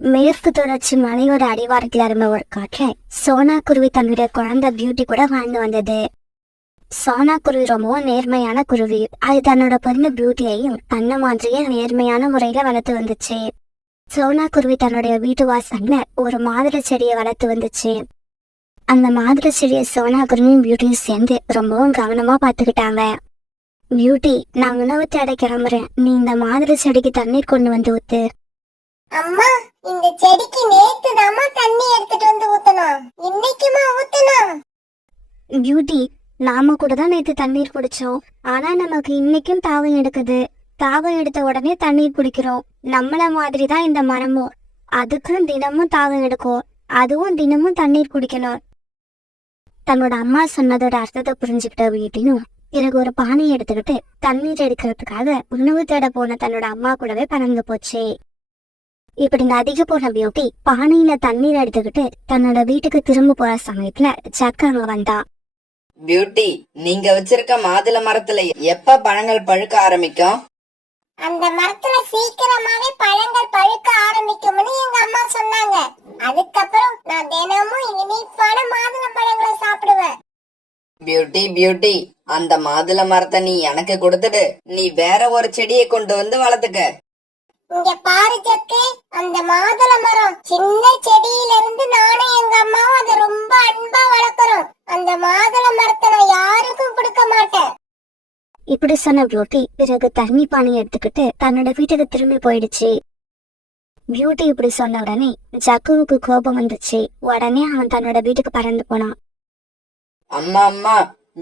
மேற்கு தொடர்ச்சி மலையோட அடிவாரத்தில் இருந்த ஒரு காட்டுல சோனா குருவி தன்னுடைய குழந்தை பியூட்டி கூட வாழ்ந்து வந்தது. சோனா குருவி ரொம்பவும் நேர்மையான குருவி. அது தன்னோட பொண்ணு பியூட்டியையும் தன்ன மாதிரியே நேர்மையான முறையில வளர்த்து வந்துச்சு. சோனா குருவி தன்னுடைய வீட்டு வாசல்ல ஒரு மாதுளை செடியை வளர்த்து வந்துச்சு. அந்த மாதுளை செடியை சோனா குருவியும் பியூட்டியும் சேர்ந்து ரொம்பவும் கவனமா பாத்துக்கிட்டாங்க. பியூட்டி, நான் உணவு தேட கிளம்புறேன், நீ இந்த மாதுளை செடிக்கு தண்ணீர் கொண்டு வந்து ஊத்து. அம்மா, இந்த செடிக்கு நேத்து தாமா தண்ணி எடுத்துட்டு வந்து ஊத்தணும், இன்னைக்குமா ஊத்தணும்? பியூட்டி, நாம கூட தான் நேத்து தண்ணீர் குடிச்சோம். ஆனா நமக்கு இன்னைக்கும் தாகம் எடுக்குது. தாகம் எடுத்த உடனே தண்ணீர் குடிக்கிறோம். நம்மள மாதிரி தான் இந்த மரமும். அதுக்கும் தினமும் தாகம் எடுக்கும். அதுவும் தினமும் தண்ணீர் குடிக்கணும். தன்னோட அம்மா சொன்னதோட அர்த்தத்தை புரிஞ்சுக்கிட்ட பியூட்டியும் பிறகு ஒரு பானையை எடுத்துக்கிட்டு தண்ணீர் எடுக்கிறதுக்காக உணவு தேட போன தன்னோட அம்மா கூடவே பறந்து போச்சு. இப்படி நதிக்கு போன பியூட்டி பானையில தண்ணீர் எடுத்துக்கிட்டு தன்னோட வீட்டுக்கு திரும்ப போற சமயத்துல ஜக்கு அங்க வந்தா. பியூட்டி, நீங்க வச்சிருக்க மாதுளை மரத்துல எப்ப பழங்கள் பழுக்க ஆரம்பிக்கும்? அந்த மரத்துல சீக்கிரமாவே பழங்கள் பழுக்க ஆரம்பிக்கும்னு எங்க அம்மா சொன்னாங்க. அதுக்கப்புறம் நான் தினமும் இனிப்பான மாதுளை பழங்களை சாப்பிடுவேன். பியூட்டி பியூட்டி, அந்த மாதுளை மரத்தை நீ எனக்கு கொடுத்துடு. நீ வேற ஒரு செடியை கொண்டு வந்து வளர்த்துக்க. இங்க பாரு ஜக்கு, அந்த மாதுளை மரம் சின்ன செடியில இருந்து நானும் எங்க அம்மாவும் அதை ரொம்ப அன்பா வளர்க்கிறோம். அந்த மாதுளை மரத்தை நான் யாருக்கும் கொடுக்க மாட்டேன். இப்படி சொன்ன பியூட்டி பிறகு தண்ணி பானையை எடுத்துக்கிட்டு தன்னோட வீட்டுக்கு திரும்பி போயிடுச்சு. பியூட்டி இப்படி சொன்ன உடனே ஜக்குவுக்கு கோபம் வந்துச்சு. உடனே அவன் தன்னோட வீட்டுக்கு பறந்து போனான். அம்மா அம்மா,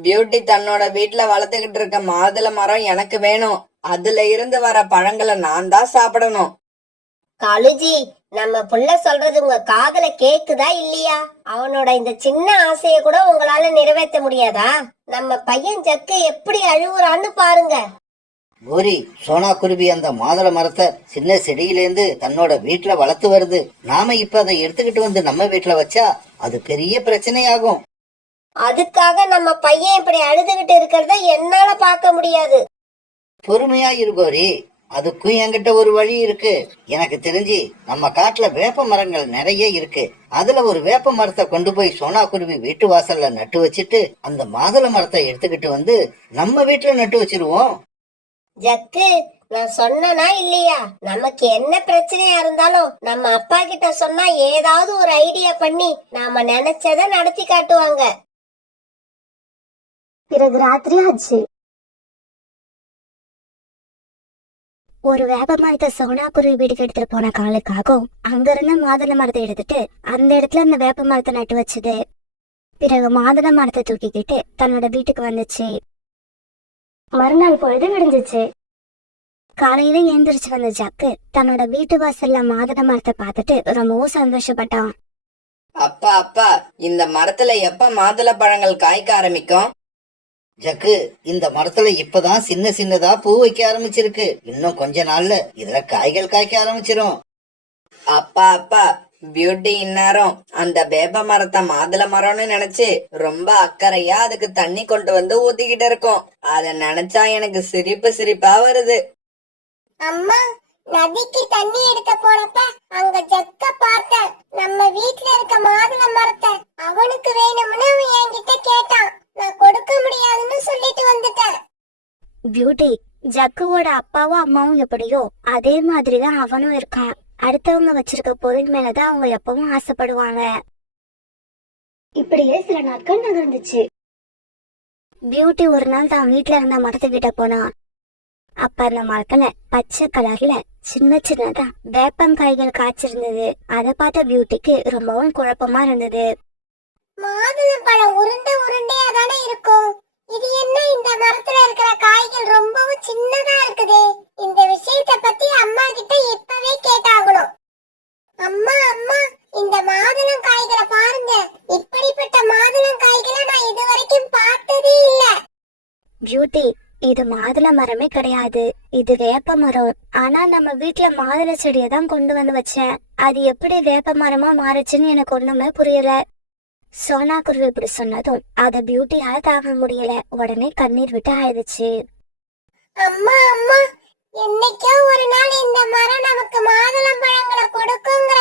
பியூட்டி தன்னோட வீட்டுல வளர்த்துக்கிட்டு இருக்க மாதுளை மரம் எனக்கு வேணும். அதுல இருந்து வர பழங்களை நான் தான் சாப்பிடணும். காலுஜி, நம்ம புள்ள சொல்றது உங்க காதுல கேக்குதா இல்லையா? அவனோட இந்த சின்ன ஆசைய கூட உங்களால நிறைவேற்ற முடியாதா? நம்ம பையன் ஜக்கு எப்படி அழுவுறான்னு பாருங்க. கோரி, சோனா குருவி அந்த மாதுளை மரத்தை சின்ன செடியிலேருந்து தன்னோட வீட்டுல வளர்த்து வருது. நாம இப்ப அதை எடுத்துக்கிட்டு வந்து நம்ம வீட்டுல வச்சா அது பெரிய பிரச்சனையாகும். அதுக்காக நம்ம பையன் இப்படி அழுதுகிட்டு இருக்கிறத என்னால பார்க்க முடியாது. பொறுமையா இரு கோரி, அதுக்கும் என்கிட்ட ஒரு வழி இருக்கு. எனக்கு தெரிஞ்சு நம்ம காட்டுல வேப்ப மரங்கள் நிறைய இருக்கு. அதுல ஒரு வேப்ப மரத்தை கொண்டு போய் சோனா குருவி வீட்டு வாசல்ல நட்டு வச்சுட்டு அந்த மாதுளை மரத்தை எடுத்துக்கிட்டு வந்து நம்ம வீட்டுல நட்டு வச்சிருவோம். ஜக்கு, நான் சொன்னனா இல்லையா? நமக்கு என்ன பிரச்சனையா இருந்தாலும் நம்ம அப்பா கிட்ட சொன்னா ஏதாவது ஒரு ஐடியா பண்ணி நாம நினைச்சத நடத்தி காட்டுவாங்க. பிறகு ராத்திரி ஆச்சு. ஒரு வேப்ப மரத்தை சோனா குருவி வீட்டுக்கு எடுத்துட்டு போன காலுக்காகவும் அங்க இருந்த மாதுளை மரத்தை எடுத்துட்டு அந்த இடத்துல அந்த வேப்ப மரத்தை நட்டு வச்சுது. பிறகு மாதுளை மரத்தை தூக்கிக்கிட்டு தன்னோட வீட்டுக்கு வந்துச்சு. மறுநாள் பொழுது விடிஞ்சிச்சு. காலையில எழுந்திரிச்சு வந்த ஜக்கு தன்னோட வீட்டு வாசல்ல மாதுளை மரத்தை பார்த்துட்டு ரொம்பவும் சந்தோஷப்பட்டான். அப்பா அப்பா, இந்த மரத்துல எப்ப மாதுளை பழங்கள் காய்க்க ஆரம்பிக்கும்? ஜக்கு, இந்த மரத்துல இப்பதான் சின்ன சின்னதா பூ வைக்க ஆரம்பிச்சிருக்கு. இன்னும் கொஞ்ச நாள்ல இதுல காய்கள் காய்க்க ஆரம்பிச்சிரும். அப்பா அப்பா, பியூட்டி இந்நேரம் அந்த வேப்ப மரத்தை மாதுளை மரம்னு நினைச்சு ரொம்ப அக்கறையா அதுக்கு தண்ணி கொண்டு வந்து ஊத்திக்கிட்டு இருக்கோம். அத நினைச்சா எனக்கு சிரிப்பு சிரிப்பா வருது. அம்மா, நதிக்கு தண்ணி எடுக்க போனப்ப அங்க ஜக்க பார்த்தேன். நம்ம வீட்டுல இருக்க மாதுளை மரத்தை அவனுக்கு வேணும்னு அவன் என்கிட்ட கேட்டான். நான் கொடுக்க முடியாதுன்னு சொல்லிட்டு வந்துட்டேன். பியூட்டி, ஜக்குவோட அப்பாவும் அம்மாவும் எப்படியோ அதே மாதிரிதான் அவனும் இருக்கான். அடுத்தவங்க வச்சிருக்க பொருள் மேலதான் அவங்க எப்பவும் ஆசைப்படுவாங்க. இப்படியே சில நாட்கள் நகர்ந்துச்சு. பியூட்டி ஒரு நாள் தான் வீட்டுல இருந்த மரத்துக்கிட்ட போனா. அப்ப அந்த மரத்துல பச்சை கலர்ல சின்ன சின்னதா வேப்பங்காய்கள் காய்ச்சிருந்தது. அதை பார்த்த பியூட்டிக்கு ரொம்பவும் குழப்பமா இருந்தது. மாதுளை பழம் உருண்டை உருண்டையா தானே இருக்கும். இது என்ன, இந்த மரத்துல இருக்கிற காய்கள் ரொம்பவும் சின்னதா இருக்குதே. இந்த விஷயத்தை பத்தி அம்மா கிட்ட இப்பவே கேட்டாகணும். அம்மா அம்மா, இந்த மாதுளம் காய்களை பாருங்க. இப்படிப்பட்ட மாதுளம் காய்களை நான் இதுவரைக்கும் பார்த்ததே இல்ல. பியூட்டி, இது மாதுளை மரமே கிடையாது, இது வேப்ப மரம். ஆனா நம்ம வீட்டுல மாதுளை செடியை தான் கொண்டு வந்து வச்சேன். அது எப்படி வேப்ப மரமா மாறுச்சுன்னு எனக்கு ஒண்ணுமே புரியல. சோனா குருவி இப்படி சொன்னதும் அத பியூட்டியால தாங்க முடியல. உடனே கண்ணீர் விட்டு ஆயிடுச்சு. அம்மா அம்மா, என்னைக்கோ ஒரு நாள் இந்த மரம் நமக்கு மாதுளம் பழங்களை கொடுக்குங்கிற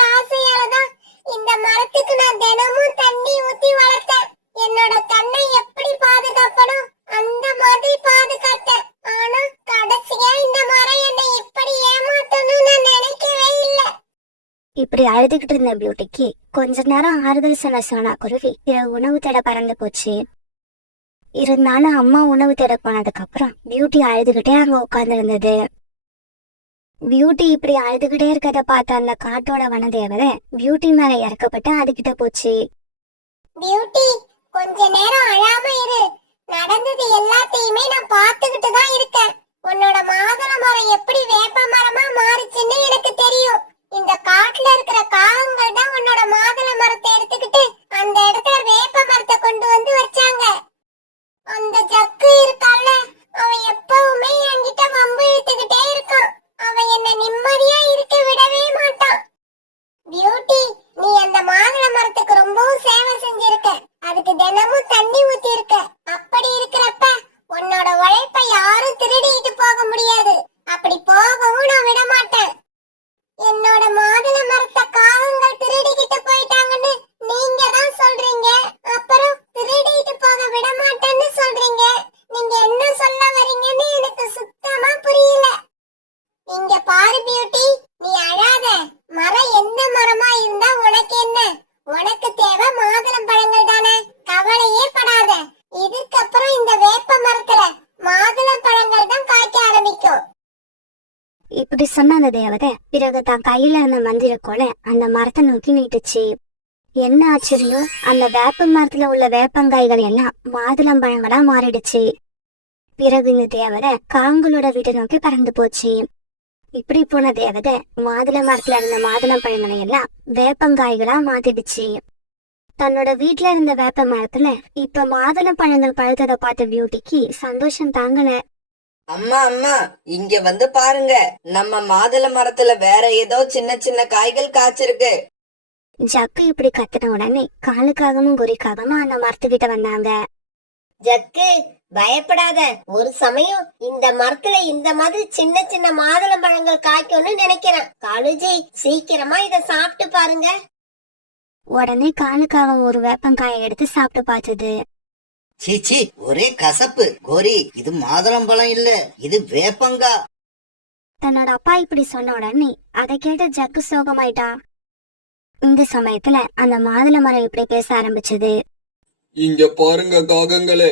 இப்படி அழுதுகிட்டு இருந்த பியூட்டிக்கு கொஞ்ச நேரம் ஆறுதல் சொன்ன சோனா குருவி பிறகு உணவு தேட பறந்து போச்சு. இருந்தாலும் அம்மா உணவு தேட போனதுக்கு அப்புறம் பியூட்டி அழுதுகிட்டே அங்க உட்கார்ந்து இருந்தது. பியூட்டி இப்படி அழுதுகிட்டே இருக்கத பார்த்த அந்த காட்டோட வனதேவதை பியூட்டி மேல இறக்கப்பட்டு அதுகிட்ட போச்சு. பியூட்டி, கொஞ்ச நேரம் அழாம இரு. நடந்தது எல்லாத்தையுமே நான் பார்த்துக்கிட்டு தான் இருக்கேன். உன்னோட மாதுள மரம் எப்படி வேப்ப மரமா மாறுச்சுன்னு எனக்கு தெரியும். இந்த காட்டுல இருக்கிற காகங்கள் தான் உன்னோட மாதுள மரத்தை எடுத்துக்கிட்டு அந்த இடத்துல வேப்ப மரத்தை கொண்டு வந்து வச்சாங்க. அந்த ஜக்கு இருக்கால, அவன் எப்பவுமே என்கிட்ட வம்பு இழுத்துக்கிட்டே இருக்கான். அவன் என்ன நிம்மதியா இருக்க விடவே மாட்டான். பியூட்டி, நீ அந்த மாதுளை மரத்துக்கு ரொம்பவும் சேவை செஞ்சிருக்க. அதுக்கு தினமும் தண்ணி ஊத்தி இருக்க. அப்படி இருக்கிறப்ப உன்னோட உழைப்பை யாரும் திருடிட்டு போக முடியாது. அப்படி போகவும் நான் விட மாட்டேன். என்னோட மாதுளை மரத்தை காகங்கள் திருடிக்கிட்டு போயிட்டாங்கன்னு நீங்க தான் சொல்றீங்க. அப்புறம் திருடிட்டு போக விட மாட்டேன்னு சொல்றீங்க. நீங்க என்ன சொல்ல வரீங்கன்னு எனக்கு சுத்தமா புரியல. இங்க பாரு பியூட்டி, நீ அழாத. மரம் எந்த மரமா இருந்தா உனக்கு என்ன? உனக்கு தேவை மாதுளம் பழங்கள் தானே. கவலையே படாத. இதுக்கப்புறம் இந்த வேப்ப மரத்துல மாதுளம் பழங்கள் தான் காய்க்க ஆரம்பிக்கும். இப்படி சொன்ன அந்த தேவதை பிறகு தான் கையில இருந்த மந்திரக்கோலை அந்த மரத்தை நோக்கி நீட்டுச்சு. என்ன ஆச்சரியம், அந்த வேப்ப மரத்துல உள்ள வேப்பங்காய்கள் எல்லாம் மாதுளம்பழங்களா மாறிடுச்சு. பிறகு இந்த தேவதை காங்களோட வீட்டை நோக்கி பறந்து போச்சு. இப்படி போன தேவதை மாதுளை மரத்துல இருந்த மாதுளம்பழங்களை எல்லாம் வேப்பங்காய்களா மாத்திடுச்சு. தன்னோட வீட்டுல இருந்த வேப்ப மரத்துல இப்ப மாதுளம்பழங்கள் பழுத்ததை பார்த்த பியூட்டிக்கு சந்தோஷம் தாங்கல. அம்மா அம்மா, இங்க வந்து பாருங்க, நம்ம மாதுளை மரத்துல வேற ஏதோ சின்ன சின்ன காய்கள் காய்ச்சிருக்கு. ஜக்கு இப்படி கத்துன உடனே காலுக்காகவும் குறிக்காகவும் அந்த மரத்துக்கிட்ட வந்தாங்க. ஜக்கு, பயப்படாத. ஒரு சமயம் இந்த மரத்துல இந்த மாதிரி சின்ன சின்ன மாதுளம் பழங்கள் காய்க்கும்னு நினைக்கிறேன். காலுஜி, சீக்கிரமா இத சாப்பிட்டு பாருங்க. உடனே காலுக்காகவும் ஒரு வேப்பங்காயை எடுத்து சாப்பிட்டு பார்த்தது. சீச்சி, ஒரே கசப்பு. கோரி, இது மாதுளம்பழம் இல்ல, இது வேப்பங்கா. தன்னோட அப்பா இப்படி சொன்ன உடனே அதை கேட்ட ஜக்கு சோகமாயிட்டா. இந்த சமயத்துல அந்த மாதுளை மரம் இப்படி பேச ஆரம்பிச்சது. இங்க பாருங்க காகங்களே,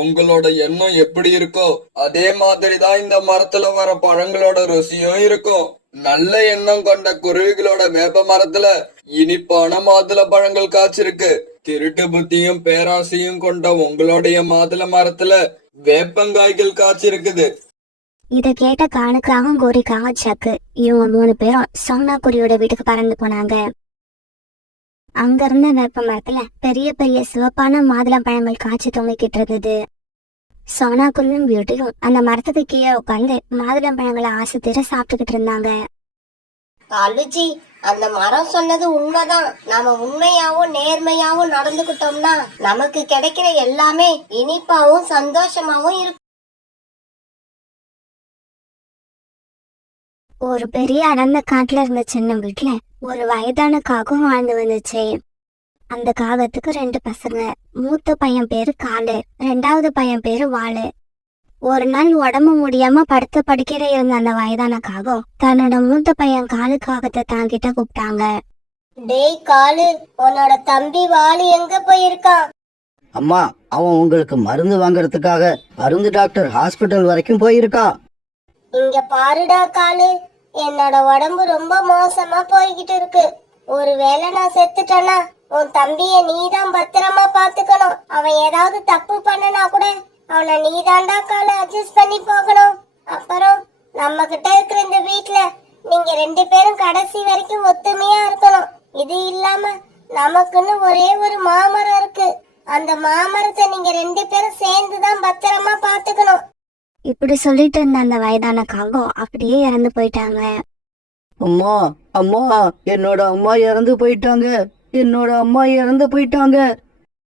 உங்களோட எண்ணம் எப்படி இருக்கோ அதே மாதிரிதான் இந்த மரத்துல வர பழங்களோட ருசியும் இருக்கும். நல்ல எண்ணம் கொண்ட குருவிகளோட வேப்ப மரத்துல இனிப்பான மாதுளை பழங்கள் காய்ச்சிருக்கு. திருட்டு புத்தியும் பேராசையும் கொண்ட உங்களுடைய மாதுளை மரத்துல வேப்பங்காய்கள் காய்ச்சிருக்குது. இத கேட்ட காலுக்காகவும் கோரிக்காகவும் ஜக்கு இவங்க 3 பேரும் சோனா குருவியோட வீட்டுக்கு பறந்து போனாங்க. அங்க இருந்த வேப்ப மரத்துல பெரிய பெரிய சிவப்பான மாதுளம் பழங்கள் காய்ச்சி தொங்கிக்கிட்டு இருந்தது. சோனா குருவியும் பியூட்டியும் அந்த மரத்துக்கு கீழே உட்காந்து மாதுளம் பழங்களை ஆசை தீர சாப்பிட்டுக்கிட்டு இருந்தாங்க. காலுஜி, அந்த மரம் சொன்னது உண்மைதான். நாம உண்மையாவும் நேர்மையாவும் நடந்துகிட்டோம்னா நமக்கு கிடைக்கிற எல்லாமே இனிப்பாவும் சந்தோஷமாவும் இருக்கும். ஒரு பெரிய அடர்ந்த காட்டுல இருந்த சின்ன வீட்டுல ஒரு வயதான காகம் வாழ்ந்து வந்துச்சு. அந்த காகத்துக்கு 2 பசங்க. மூத்த பையன் பேரு காலு, 2வது பையன் பேரு வாளு. ஒரு நாள் உடம்பு முடியாம படுத்த படுக்கையில இருந்த அந்த வயதான காகம் தன்னோட மூத்த பையன் காலு காகத்தை தாங்கிட்ட கூப்பிட்டாங்க. டேய் காலு, உன்னோட தம்பி வாலு எங்க போயிருக்கான்? அம்மா, அவன் உங்களுக்கு மருந்து வாங்குறதுக்காக மருந்து டாக்டர் ஹாஸ்பிட்டல் வரைக்கும் போயிருக்கான். இங்க பாருடா காலு, என்னோட உடம்பு ரொம்ப மோசமா போய்கிட்டு இருக்கு. ஒருவேளை நான் செத்துட்டேன்னா உன் தம்பிய நீதான் பத்திரமா பாத்துக்கணும். அவன் ஏதாவது தப்பு பண்ணனா கூட அவனை நீதான்டா காலு அட்ஜஸ்ட் பண்ணி போகணும். அப்புறம் நம்ம கிட்ட இருக்கிற இந்த வீட்டுல நீங்க 2 பேரும் கடைசி வரைக்கும் ஒத்துமையா இருக்கணும். இது இல்லாம நமக்குன்னு ஒரே ஒரு மாமரம் இருக்கு. அந்த மாமரத்தை நீங்க 2 பேரும் சேர்ந்துதான் பத்திரமா பாத்துக்கணும். இப்படி சொல்லிட்டு இருந்த அந்த வயதான காகம் அப்படியே இறந்து போயிட்டாங்க. அம்மா அம்மா, என்னோட அம்மா இறந்து போயிட்டாங்க, என்னோட அம்மா இறந்து போயிட்டாங்க.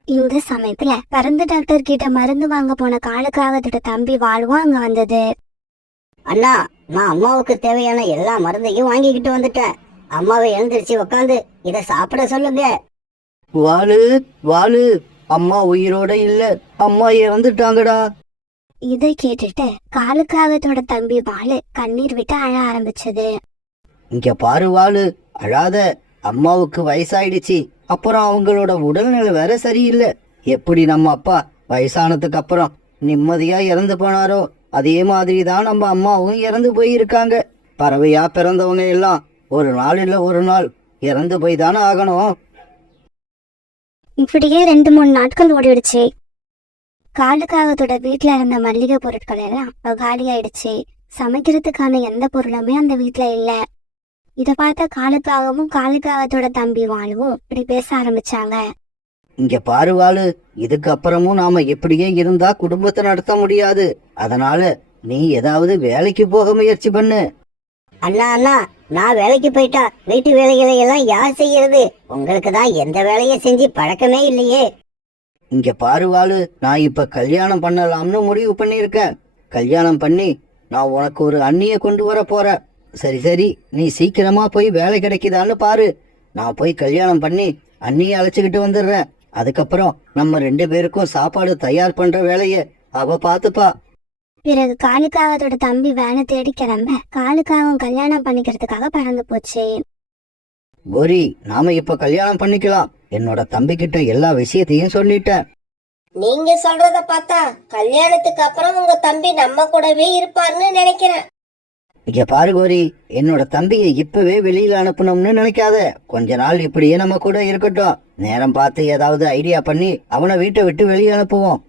இந்த சமயத்துல பறந்து டாக்டர் கிட்ட மருந்து வாங்க போன காலுக்காகத்தோட தம்பி வாழ்வும் அங்க வந்தது. அண்ணா, நான் அம்மாவுக்கு தேவையான எல்லா மருந்தையும் வாங்கிக்கிட்டு வந்துட்டேன். அம்மாவை எழுந்திருச்சு உக்காந்து இத சாப்பிட சொல்லுங்க. வாளு வாளு, அம்மா உயிரோட இல்ல, அம்மா இறந்துட்டாங்கடா. இதை கேட்டுட்டு காலுக்காகத்தோட தம்பி வாளு கண்ணீர் விட்டு அழ ஆரம்பிச்சது. இங்க பாரு வாளு, அழாத. அம்மாவுக்கு வயசாயிடுச்சு, அப்புறம் அவங்களோட உடல்நிலை வேற சரியில்லை. எப்படி நம்ம அப்பா வயசானதுக்கு அப்புறம் நிம்மதியா இறந்து போனாரோ அதே மாதிரி தான் நம்ம அம்மாவும் இறந்து போயிருக்காங்க. பறவையா பிறந்தவங்க எல்லாம் ஒரு நாள் இல்ல ஒரு நாள் இறந்து போய் தானே ஆகணும். இப்படியே 2-3 நாட்கள் ஓடிடுச்சு. காலுக்காகத்தோட வீட்டுல இருந்த மளிகை பொருட்கள் எல்லாம் காலியாயிடுச்சு. சமைக்கிறதுக்கான எந்த பொருளுமே அந்த வீட்டுல இல்ல. இத பார்த்த காலுக்காகவும் காலுக்காகத்தோட தம்பி வாழுவும் இப்படி பேச ஆரம்பிச்சாங்க. இங்க பாரு வாளு, இதுக்கு அப்புறமும் நாம இப்படியே இருந்தா குடும்பத்தை நடத்த முடியாது. அதனால நீ ஏதாவது வேலைக்கு போக முயற்சி பண்ணு. அண்ணா அண்ணா, நான் வேலைக்கு போயிட்டா வீட்டு வேலைகளை எல்லாம் யார் செய்யறது? உங்களுக்கு தான் எந்த வேலையை செஞ்சு பழக்கமே இல்லையே. இங்க பாரு வாளு, நான் இப்ப கல்யாணம் பண்ணலாம்னு முடிவு பண்ணிருக்கேன். கல்யாணம் பண்ணி நான் உனக்கு ஒரு அண்ணிய கொண்டு வர போறேன். சரி சரி, நீ சீக்கிரமா போய் வேலை கிடைக்குதான்னு பாரு. நான் போய் கல்யாணம் பண்ணி அண்ணிய அழைச்சுக்கிட்டு வந்துடுறேன். அதுக்கப்புறம் நம்ம 2 பேருக்கும் சாப்பாடு தயார் பண்ற வேலைய அவ பாத்துப்பா. பிறகு காலுக்காகத்தோட தம்பி வேலை தேடி கிளம்ப காலுக்காகவும் கல்யாணம் பண்ணிக்கிறதுக்காக பறந்து போச்சு. கோரி, நாம இப்ப கல்யாணம் பண்ணிக்கலாம். என்னோட தம்பி கிட்ட எல்லா விஷயத்தையும் சொல்லிட்டேன். நீங்க சொல்றத பார்த்தா கல்யாணத்துக்கு அப்புறம் உங்க தம்பி நம்ம கூடவே இருப்பாருன்னு நினைக்கிறேன். இங்க பாரு கோரி, என்னோட தம்பியை இப்பவே வெளியில அனுப்பணும்னு நினைக்காத. கொஞ்ச நாள் இப்படியே நம்ம கூட இருக்கட்டும். நேரம் பார்த்து ஏதாவது ஐடியா பண்ணி அவனை வீட்டை விட்டு வெளியே அனுப்புவோம்.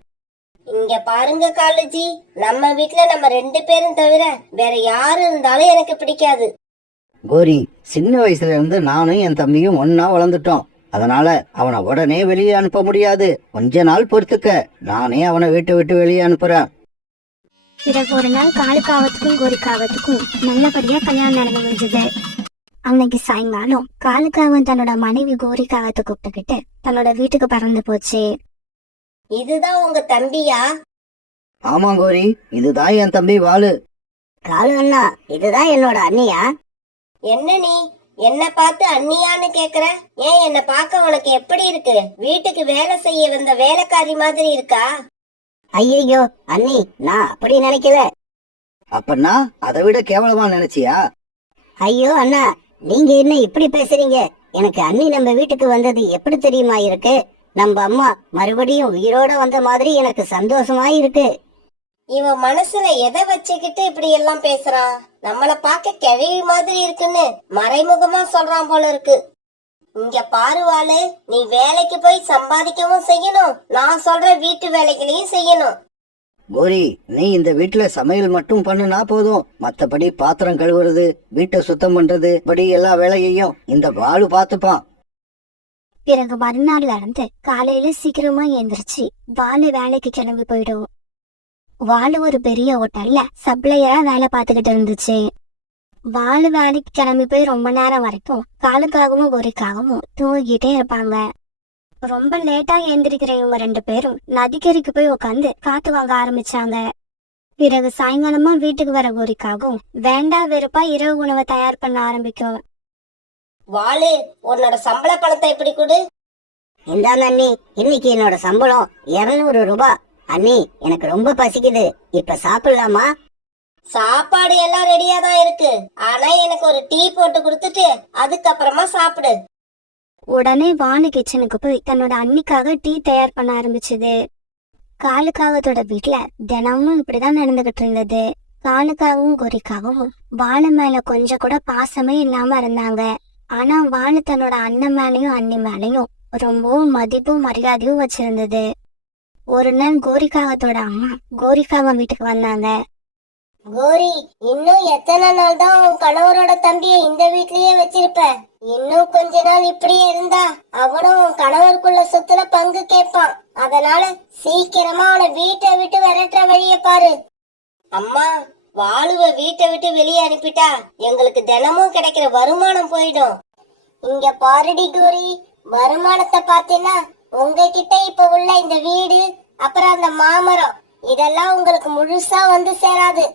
இங்க பாருங்க காலுஜி, நம்ம வீட்ல நம்ம 2 பேரும் தவிர வேற யாரு இருந்தாலும் எனக்கு பிடிக்காது. கோரி, சின்ன வயசுல இருந்து நானும் என் தம்பியும் ஒன்னா வளர்ந்துட்டோம். அதனால அவனை உடனே வெளியே அனுப்ப முடியாது. கொஞ்ச நாள் பொறுத்துக்க, நானே அவனை வீட்டை விட்டு வெளியே அனுப்புறேன். பிறகு ஒரு நாள் காலுக்காகத்துக்கும் கோரிக்காகத்துக்கும் நல்லபடியா கல்யாணம் நடந்து முடிஞ்சது. அன்னைக்கு சாயங்காலம் காலுக்காகவன் தன்னோட மனைவி கோரிக்காகத்தை கூப்பிட்டுக்கிட்டு தன்னோட வீட்டுக்கு பறந்து போச்சு. இதுதான் உங்க தம்பியா? ஆமா கோரி, இதுதான் என் தம்பி வாளு. காலு அண்ணா, இதுதான் என்னோட அண்ணியா? என்ன நீ என்ன பார்த்து அண்ணியான்னு கேக்குற? ஏன் என்ன பார்க்க உனக்கு எப்படி இருக்கு? வீட்டுக்கு வேலை செய்ய வந்த வேலைக்காரி மாதிரி இருக்கா? ஐயோ அண்ணி, நான் அப்படி நினைக்கல. அப்பன்னா அதை விட கேவலமா நினைச்சியா? ஐயோ அண்ணா, நீங்க என்ன இப்படி பேசுறீங்க? எனக்கு அண்ணி நம்ம வீட்டுக்கு வந்தது எப்படி தெரியுமா இருக்கு? நம்ம அம்மா மறுபடியும் உயிரோட வந்த மாதிரி எனக்கு சந்தோஷமா இருக்கு. இவன் மனசுல எதை வச்சுக்கிட்டு இப்படி எல்லாம் பேசுறான்? நம்மள பார்க்க கிழவி மாதிரி இருக்குன்னு மறைமுகமா சொல்றான் போல இருக்கு. இங்க பாருவாளு, நீ வேலைக்கு போய் சம்பாதிக்கவும் செய்யணும், நான் சொல்ற வீட்டு வேலைகளையும் செய்யணும். கோரி, நீ இந்த வீட்டுல சமையல் மட்டும் பண்ணுனா போதும். மத்தபடி பாத்திரம் கழுவுறது, வீட்டை சுத்தம் பண்றது, படி எல்லா வேலையையும் இந்த வாளு பாத்துப்பான். பிறகு மறுநாள்ல இருந்து காலையில சீக்கிரமா எழுந்திருச்சு வாலு வேலைக்கு கிளம்பி போயிடும். வாலு ஒரு பெரிய ஹோட்டல்ல சப்ளையரா வேலை பார்த்துக்கிட்டு இருந்துச்சு. வாலு வேலைக்கு கிளம்பி போய் ரொம்ப நேரம் வரைக்கும் காலுக்காகவும் கோரிக்காகவும் தூங்கிட்டே இருப்பாங்க. ரொம்ப லேட்டா எழுந்திருக்கிற இவங்க 2 பேரும் நதிக்கரைக்கு போய் உட்காந்து காத்து வாங்க ஆரம்பிச்சாங்க. பிறகு சாயங்காலமா வீட்டுக்கு வர கோரிக்காகவும் வேண்டா வெறுப்பா இரவு உணவை தயார் பண்ண ஆரம்பிக்கும். வாளு, உன்னோட சம்பள பணத்தை இப்படி கொடு. இந்தாங்க அண்ணி, இன்னைக்கு என்னோட சம்பளம் 200 ரூபாய். அண்ணி, எனக்கு ரொம்ப பசிக்குது, இப்ப சாப்பிடலாமா? சாப்பாடு எல்லாம் ரெடியா தான் இருக்கு, ஆனா எனக்கு ஒரு டீ போட்டு கொடுத்துட்டு அதுக்கப்புறமா சாப்பிடு. உடனே வானு கிச்சனுக்கு போய் தன்னோட அண்ணிக்காக டீ தயார் பண்ண ஆரம்பிச்சது. காலுக்காகத்தோட வீட்டுல தினமும் இப்படிதான் நடந்துகிட்டு இருந்தது. காலுக்காகவும் கோரிக்காகவும் வாழை மேல கொஞ்சம் கூட பாசமே இல்லாம இருந்தாங்க. ஆனா வாழு தன்னோட அண்ணன் மேலையும் அண்ணி மேலையும் ரொம்பவும் மதிப்பும் மரியாதையும் வச்சிருந்தது. ஒரு நாள் கோரிக்காகத்தோட அம்மா கோரிக்காகம் வீட்டுக்கு வந்தாங்க. கோரி, இன்னும் எத்தனை நாள் தான் உன் கணவரோட தம்பிய இந்த வீட்லயே வச்சிருப்ப? இன்னும் கொஞ்ச நாள் இப்படியே இருந்தா அவனும் உன் கணவருக்குள்ள சொத்துல பங்கு கேட்பான். அதனால சீக்கிரமா அவனை வீட்டை விட்டு விரட்டுற வழிய பாரு. அம்மா, வாளுவ வீட்டை விட்டு வெளியே அனுப்பிட்டா எங்களுக்கு தினமும் கிடைக்கிற வருமானம் போயிடும். இங்க பாருடி கோரி, வருமானத்தை பார்த்தீங்கன்னா உங்ககிட்ட இப்ப உள்ள இந்த வீடு, அப்புறம் அந்த மாமரம், இதெல்லாம் உங்களுக்கு முழுசா வந்து சேராது.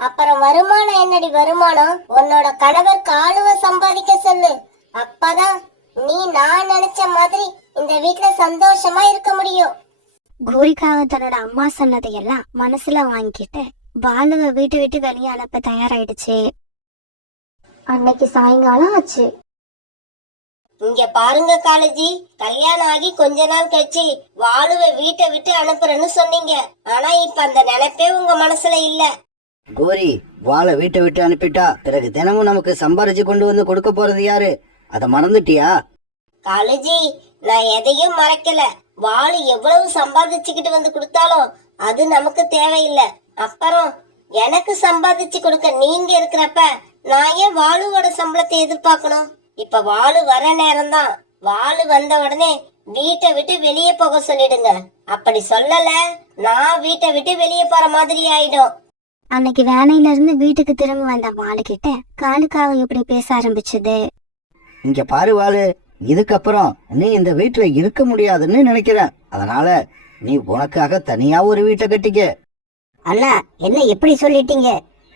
அப்புறம் வருமானம் என்னடி வருமானம்? உன்னோட கணவர் காலுவ சம்பாதிக்க சொல்லு. அப்பதான் நீ நான் நினைச்ச மாதிரி இந்த வீட்டுல சந்தோஷமா இருக்க முடியும். கோரிக்காக தன்னோட அம்மா சொன்னதையெல்லாம் மனசுல வாங்கிட்டு வாலுவ வீட்டு விட்டு வெளியே அனுப்ப தயாராயிடுச்சு. அன்னைக்கு சாயங்காலம் ஆச்சு. இங்க பாருங்க காலேஜி, கல்யாணம் ஆகி கொஞ்ச நாள் கழிச்சு வாளுவை வீட்டை விட்டு அனுப்புறேன்னு சொன்னீங்க. ஆனா இப்ப அந்த நினைப்பே உங்க மனசுல இல்ல. கோரி, வாளை வீட்டை விட்டு அனுப்பிட்டா பிறகு தினமும் நமக்கு சம்பாரிச்சு கொண்டு வந்து கொடுக்க போறது யாரு? அத மறந்துட்டியா? காலேஜி, நான் எதையும் மறைக்கல. வாளு எவ்வளவு சம்பாதிச்சுக்கிட்டு வந்து கொடுத்தாலும் அது நமக்கு தேவையில்லை. அப்புறம் எனக்கு சம்பாதிச்சு கொடுக்க நீங்க இருக்கிறப்ப நான் ஏன் வாளுவோட சம்பளத்தை எதிர்பார்க்கணும்? இப்ப வாளு வர நேரம்தான். வாளு வந்த உடனே வீட்டை விட்டு வெளியே போக சொல்லிடுங்க. அப்படி சொல்லல, நான் வீட்டை விட்டு வெளியே போற மாதிரி ஆயிடும். அன்னைக்கு வேலையில இருந்து வீட்டுக்கு திரும்ப வந்த வாளு கிட்ட காலுக்காக இப்படி பேச ஆரம்பிச்சது. இங்க பாரு வாளு, இதுக்கப்புறம் நீ இந்த வீட்டுல இருக்க முடியாதுன்னு நினைக்கிறேன். அதனால நீ உனக்காக தனியா ஒரு வீட்டை கட்டிக்க. அண்ணா, என்ன இப்படி சொல்லிட்டீங்க?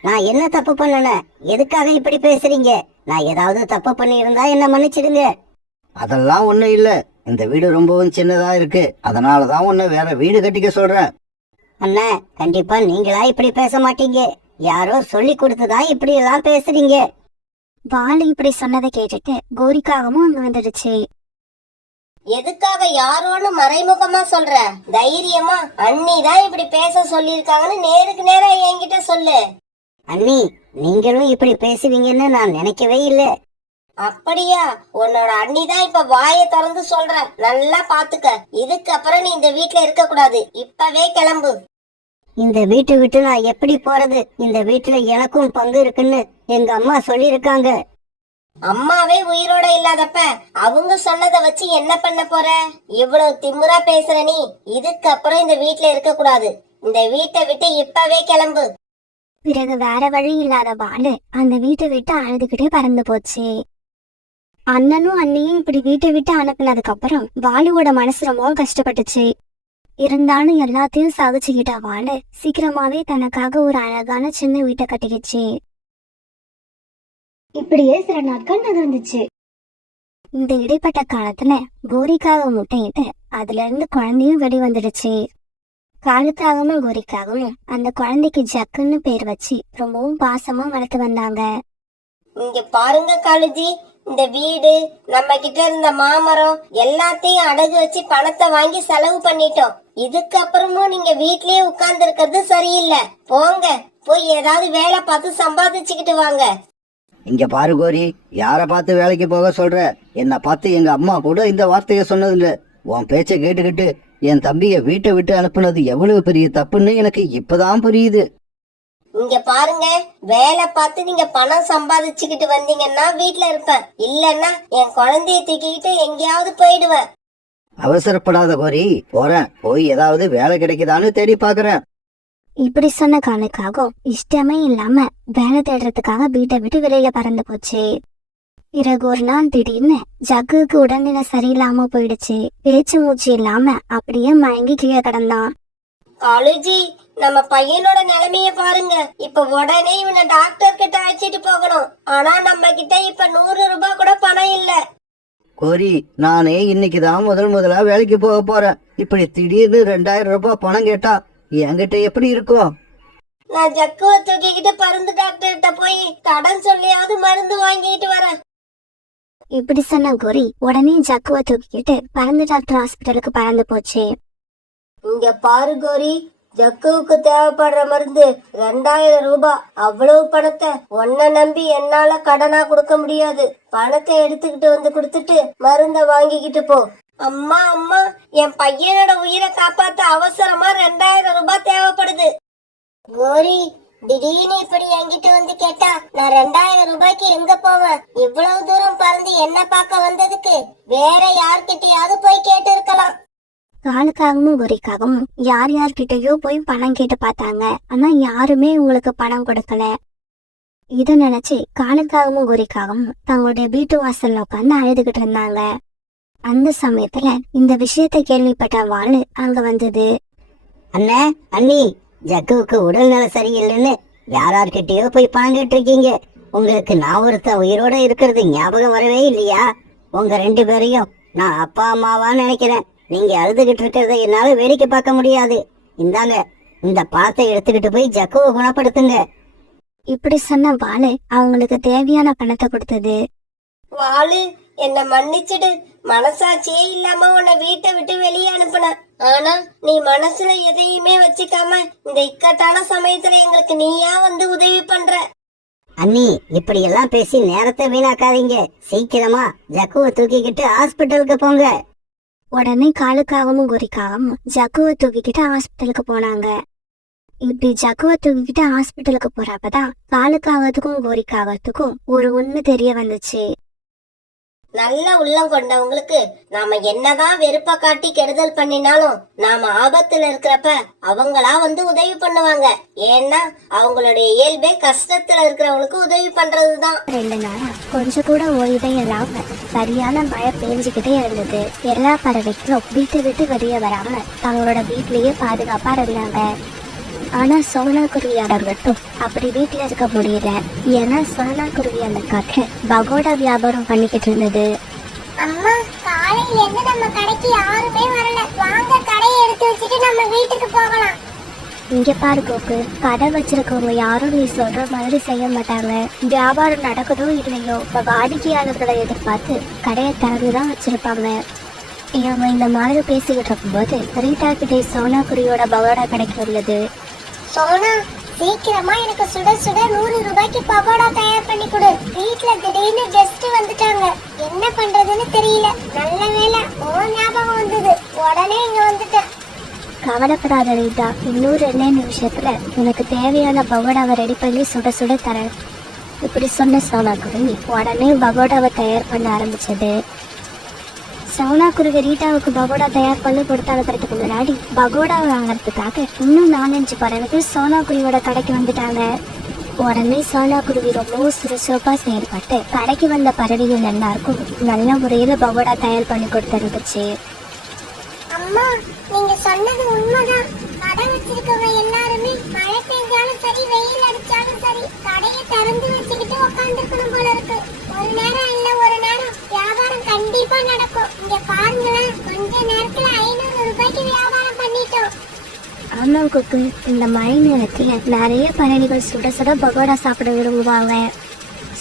நான் என்ன தப்பு பண்ணன? எதுக்காக இப்படி பேசுறீங்க? நான் ஏதாவது தப்பு பண்ணி இருந்தா என்ன மன்னிச்சிடுங்க. அதெல்லாம் ஒண்ணும் இல்ல. இந்த வீடு ரொம்பவும் சின்னதா இருக்கு. அதனாலதான் உன்னை வேற வீடு கட்டிக்க சொல்றேன். அண்ணா, கண்டிப்பா நீங்களா இப்படி பேச மாட்டீங்க. யாரோ சொல்லி கொடுத்துதான் இப்படி எல்லாம் பேசுறீங்க. வாளு இப்படி சொன்னதை கேட்டுட்டு கோரிக்காகவும் அங்க வந்துடுச்சு. எதுக்காக யாரோன்னு மறைமுகமா சொல்ற? தைரியமா அண்ணி தான் இப்படி பேச சொல்லிருக்காங்கன்னு நேருக்கு நேரா என்கிட்ட சொல்லு. அண்ணி, நீங்களும் இப்படி பேசுவீங்கன்னு நான் நினைக்கவே இல்லை. அப்படியா? உன்னோட அண்ணி தான் இப்ப வாயை திறந்து சொல்ற. நல்லா பாத்துக்க. இதுக்கப்புறம் நீ இந்த வீட்டுல இருக்க கூடாது. இப்பவே கிளம்பு. இந்த வீட்டை விட்டு நான் எப்படி போறது? இந்த வீட்டுல எனக்கும் பங்கு இருக்குன்னு எங்க அம்மா சொல்லியிருக்காங்க. அம்மாவே உயிரோட இல்லாதப்ப அவங்க சொன்னதை வச்சு என்ன பண்ண போற? இவ்வளவு திமிரா பேசுற நீ. இதுக்கப்புறம் இந்த வீட்டுல இருக்க கூடாது. இந்த வீட்டை விட்டு இப்பவே கிளம்பு. பிறகு வேற வழி இல்லாத வாளு அந்த வீட்டை விட்டு அழுதுகிட்டே பறந்து போச்சு. அண்ணனும் அண்ணியும் இப்படி வீட்டை விட்டு அனுப்புனதுக்கு அப்புறம் வாளுவோட மனசு ரொம்ப கஷ்டப்பட்டுச்சு. இருந்தாலும் எல்லாத்தையும் சகிச்சுக்கிட்ட வாளு சீக்கிரமாவே தனக்காக ஒரு அழகான சின்ன வீட்டை கட்டிக்கிச்சு. இப்படியே சில நாட்கள் நகர்ந்துச்சு. இந்த இடைப்பட்ட காலத்துல கோரிக்காக முட்டையிட்டு அதுல இருந்து குழந்தையும் வெளிவந்துடுச்சு. காலுக்காகவும் கோரிக்காகவும் அந்த குழந்தைக்கு ஜக்குன்னு பேர் வச்சு ரொம்பவும் பாசமா வளர்த்து வந்தாங்க. இங்க பாருங்க காலேஜி, இந்த வீடு, நம்ம கிட்ட இருந்த மாமரம் எல்லாத்தையும் அடகு வச்சு பணத்தை வாங்கி செலவு பண்ணிட்டோம். இதுக்கப்புறமும் நீங்க வீட்லயே உட்கார்ந்து இருக்கிறது சரியில்லை. போங்க, போய் ஏதாவது வேலை பார்த்து சம்பாதிச்சுக்கிட்டு வாங்க. இங்க பாரு கோரி, யார பார்த்து வேலைக்கு போக சொல்ற? என்ன பார்த்து எங்க அம்மா கூட இந்த வார்த்தைய சொன்னதில்ல. உன் பேச்ச கேட்டுக்கிட்டு என் தம்பிய வீட்டை விட்டு அனுப்புனது எவ்வளவு பெரிய தப்புன்னு எனக்கு இப்பதான் புரியுது. இங்க பாருங்க, வேலை பார்த்து நீங்க பணம் சம்பாதிச்சுக்கிட்டு வந்தீங்கன்னா வீட்டுல இருப்பேன். இல்லன்னா என் குழந்தைய தூக்கிக்கிட்டு எங்கேயாவது போயிடுவேன். அவசரப்படாத கோரி, போறேன். போய் ஏதாவது வேலை கிடைக்குதான்னு தேடி பாக்குறேன். இப்படி சொன்ன காலுக்காக இஷ்டமே இல்லாம வேலை தேடுறதுக்காக வீட்டை விட்டு வெளியில பறந்து போச்சு. பிறகு ஒரு நாள் திடீர்னு ஜக்குக்கு உடல்நிலை சரியில்லாம போயிடுச்சு. பேச்சு மூச்சு இல்லாம அப்படியே மயங்கி கீழே கிடந்தான். காலேஜி, நம்ம பையனோட நிலைமைய பாருங்க. இப்ப உடனே இவனை டாக்டர் கிட்ட அழைச்சிட்டு போகணும். ஆனா நம்ம கிட்ட இப்ப 100 ரூபாய் கூட பணம் இல்ல. கோரி, நானே இன்னைக்குதான் முதலா வேலைக்கு போக போறேன். இப்படி திடீர்னு 2000 ரூபாய் பணம் கேட்டா என்கிட்ட எப்படி இருக்கும்? நான் ஜக்குவை தூக்கிக்கிட்டு பருந்து டாக்டர்கிட்ட போய் கடன் சொல்லியாவது மருந்து வாங்கிட்டு வரேன். இப்படி சொன்ன கோரி உடனே ஜக்குவை தூக்கிக்கிட்டு பறந்து டாக்டர் ஹாஸ்பிட்டலுக்கு பறந்து போச்சு. இங்க பாரு கோரி, ஜக்குவுக்கு தேவைப்படுற மருந்து 2000 ரூபாய். அவ்வளவு பணத்தை உன்னை நம்பி என்னால கடனா கொடுக்க முடியாது. பணத்தை எடுத்துக்கிட்டு வந்து கொடுத்துட்டு மருந்த வாங்கிக்கிட்டு போ. அம்மா அம்மா, என் பையனோட உயிரை காப்பாத்த அவசரமா 2000 ரூபாய் தேவைப்படுது. கோரி, திடீர்னு இப்படி என்கிட்ட வந்து கேட்டா நான் 2000 ரூபாய்க்கு எங்க போவேன்? இவ்வளவு தூரம் பறந்து என்ன பார்க்க வந்ததுக்கு வேற யார்கிட்டயாவது போய் கேட்டு இருக்கலாம். காலுக்காகவும் கோரிக்காகவும் யார் யார்கிட்டயோ போய் பணம் கேட்டு பார்த்தாங்க. ஆனா யாருமே உங்களுக்கு பணம் கொடுக்கல. இத நினைச்சு காலுக்காகவும் கோரிக்காகவும் தங்களுடைய வீட்டு வாசல்ல உட்காந்து அழுதுகிட்டு இருந்தாங்க. அந்த சமயத்துல இந்த விஷயத்தை கேள்விப்பட்ட வாளு அங்க வந்தது. அண்ணே, அண்ணி, ஜக்குவுக்கு உடல்நல சரியில்லைன்னு யார்கிட்டயோ போய் பணம் கேட்டிருக்கீங்க. உங்களுக்கு நான் ஒருத்தன் உயிரோட இருக்கிறது ஞாபகம் வரவே இல்லையா? உங்க 2 பேரையும் நான் அப்பா அம்மாவா நினைக்கிறேன். நீங்க அழுதுகிட்டு இருக்கிறத என்னால வேடிக்கை பார்க்க முடியாது. இந்தாங்க, இந்த பணத்தை எடுத்துக்கிட்டு போய் ஜக்குவை குணப்படுத்துங்க. இப்படி சொன்ன வாளு அவங்களுக்கு தேவையான பணத்தை கொடுத்தது. வாளு, என்ன மன்னிச்சிடு. மனசாட்சியே இல்லாம உன்னை வீட்டை விட்டு வெளியே அனுப்புன. ஆனா நீ மனசுல எதையுமே வச்சுக்காம இந்த இக்கட்டான சமயத்துல எங்களுக்கு நீயா வந்து உதவி பண்ற. அண்ணி, இப்படி எல்லாம் பேசி நேரத்தை வீணாக்காதீங்க. சீக்கிரமா ஜக்குவை தூக்கிக்கிட்டு ஹாஸ்பிட்டலுக்கு போங்க. உடனே காலுக்காகவும் கோரிக்காகவும் ஜக்குவை தூக்கிக்கிட்டு ஹாஸ்பிட்டலுக்கு போனாங்க. இப்படி ஜக்குவை தூக்கிக்கிட்டு ஹாஸ்பிட்டலுக்கு போறப்பதான் காலுக்காகத்துக்கும் கோரிக்காகத்துக்கும் ஒரு உண்மை தெரிய வந்துச்சு. நல்ல உள்ளம் கொண்டவங்களுக்கு நாம என்னதான் வெறுப்ப காட்டி கெடுதல் பண்ணினாலும் நாம ஆபத்துல இருக்கிறப்ப அவங்களா வந்து உதவி பண்ணுவாங்க. ஏன்னா அவங்களுடைய இயல்பே கஷ்டத்துல இருக்கிறவங்களுக்கு உதவி பண்றதுதான். 2 நாளா கொஞ்சம் கூட ஓய்வே இல்லாம சரியான மழை பெஞ்சுக்கிட்டே இருந்தது. எல்லா பறவைகளும் வீட்டை விட்டு வெளியே வராம தங்களோட வீட்லயே பாதுகாப்பா இருந்தாங்க. ஆனா சோனா குருவியோட மட்டும் அப்படி வீட்டுல இருக்க முடியல. ஏன்னா சோனா குருவி அந்த காட்டுல பகோடா வியாபாரம் பண்ணிக்கிட்டு இருந்தது. அம்மா, காலையில இருந்து நம்ம கடைக்கு யாருமே வரல. வாங்க கடையை எடுத்து வச்சுட்டு நம்ம வீட்டுக்கு போகலாம். இங்க பாரு கோக்கு, கடை வச்சிருக்கவங்க யாரும் நீ சொல்ற மாதிரி செய்ய மாட்டாங்க. வியாபாரம் நடக்குதோ இல்லையோ இப்ப வாடிக்கையாளர்களை எதிர்பார்த்து கடையை திறந்துதான் வச்சிருப்பாங்க. இவங்க இந்த மாதிரி பேசிக்கிட்டு இருக்கும்போது ரீட்டா கிட்டே சோனா குருவியோட பகோடா கடைக்கு வந்தது. சோனா, சீக்கிரமா எனக்கு சுட சுட 100 ரூபாய்க்கு பகோடா தயார் பண்ணி கொடு. வீட்ல திடீர்னு கெஸ்ட் வந்துட்டாங்க. என்ன பண்றதுன்னு தெரியல. நல்ல வேளை உன் ஞாபகம் வந்தது. உடனே இங்க வந்துட்டேன். கவலைப்படாத ரீட்டா, இன்னும் 2 நிமிஷத்துல உனக்கு தேவையான பகோடாவை ரெடி பண்ணி சுட சுட தரேன். இப்படி சொன்ன சோனா குருவி உடனே பகோடாவை தயார் பண்ண ஆரம்பிச்சது. சோனா குருவி ரீட்டாவுக்கு பகோடா தயார் பண்ணி கொடுத்து அனுப்புறதுக்கு முன்னாடி பகோடா வாங்கறதுக்காக இன்னும் 4-5 பறவைகள் சோனா குருவியோட கடைக்கு வந்துட்டாங்க. உடனே சோனா குருவி ரொம்பவும் சுறுசுறுப்பா செயல்பட்டு கடைக்கு வந்த பறவைகள் எல்லாருக்கும் நல்ல முறையில பகோடா தயார் பண்ணி கொடுத்துருந்துச்சு. அம்மா, நீங்க சொன்னது உண்மைதான். கடை வச்சிருக்கவங்க எல்லாருமே மழை பெஞ்சாலும் சரி, வெயில் அடிச்சாலும் சரி, கடையை திறந்து வச்சுக்கிட்டு உட்காந்துருக்கணும் போல இருக்கு. ஒரு நேரம் இல்ல ஒரு நேரம் வியாபாரம் கண்டிப்பா நடக்கும். இங்க பாருங்களேன், கொஞ்ச நேரத்துல 500 ரூபாய்க்கு வியாபாரம் பண்ணிட்டோம். ஆமா குக்கு, இந்த மழை நேரத்துல நிறைய பறவைகள் சுட சுட பகோடா சாப்பிட விரும்புவாங்க.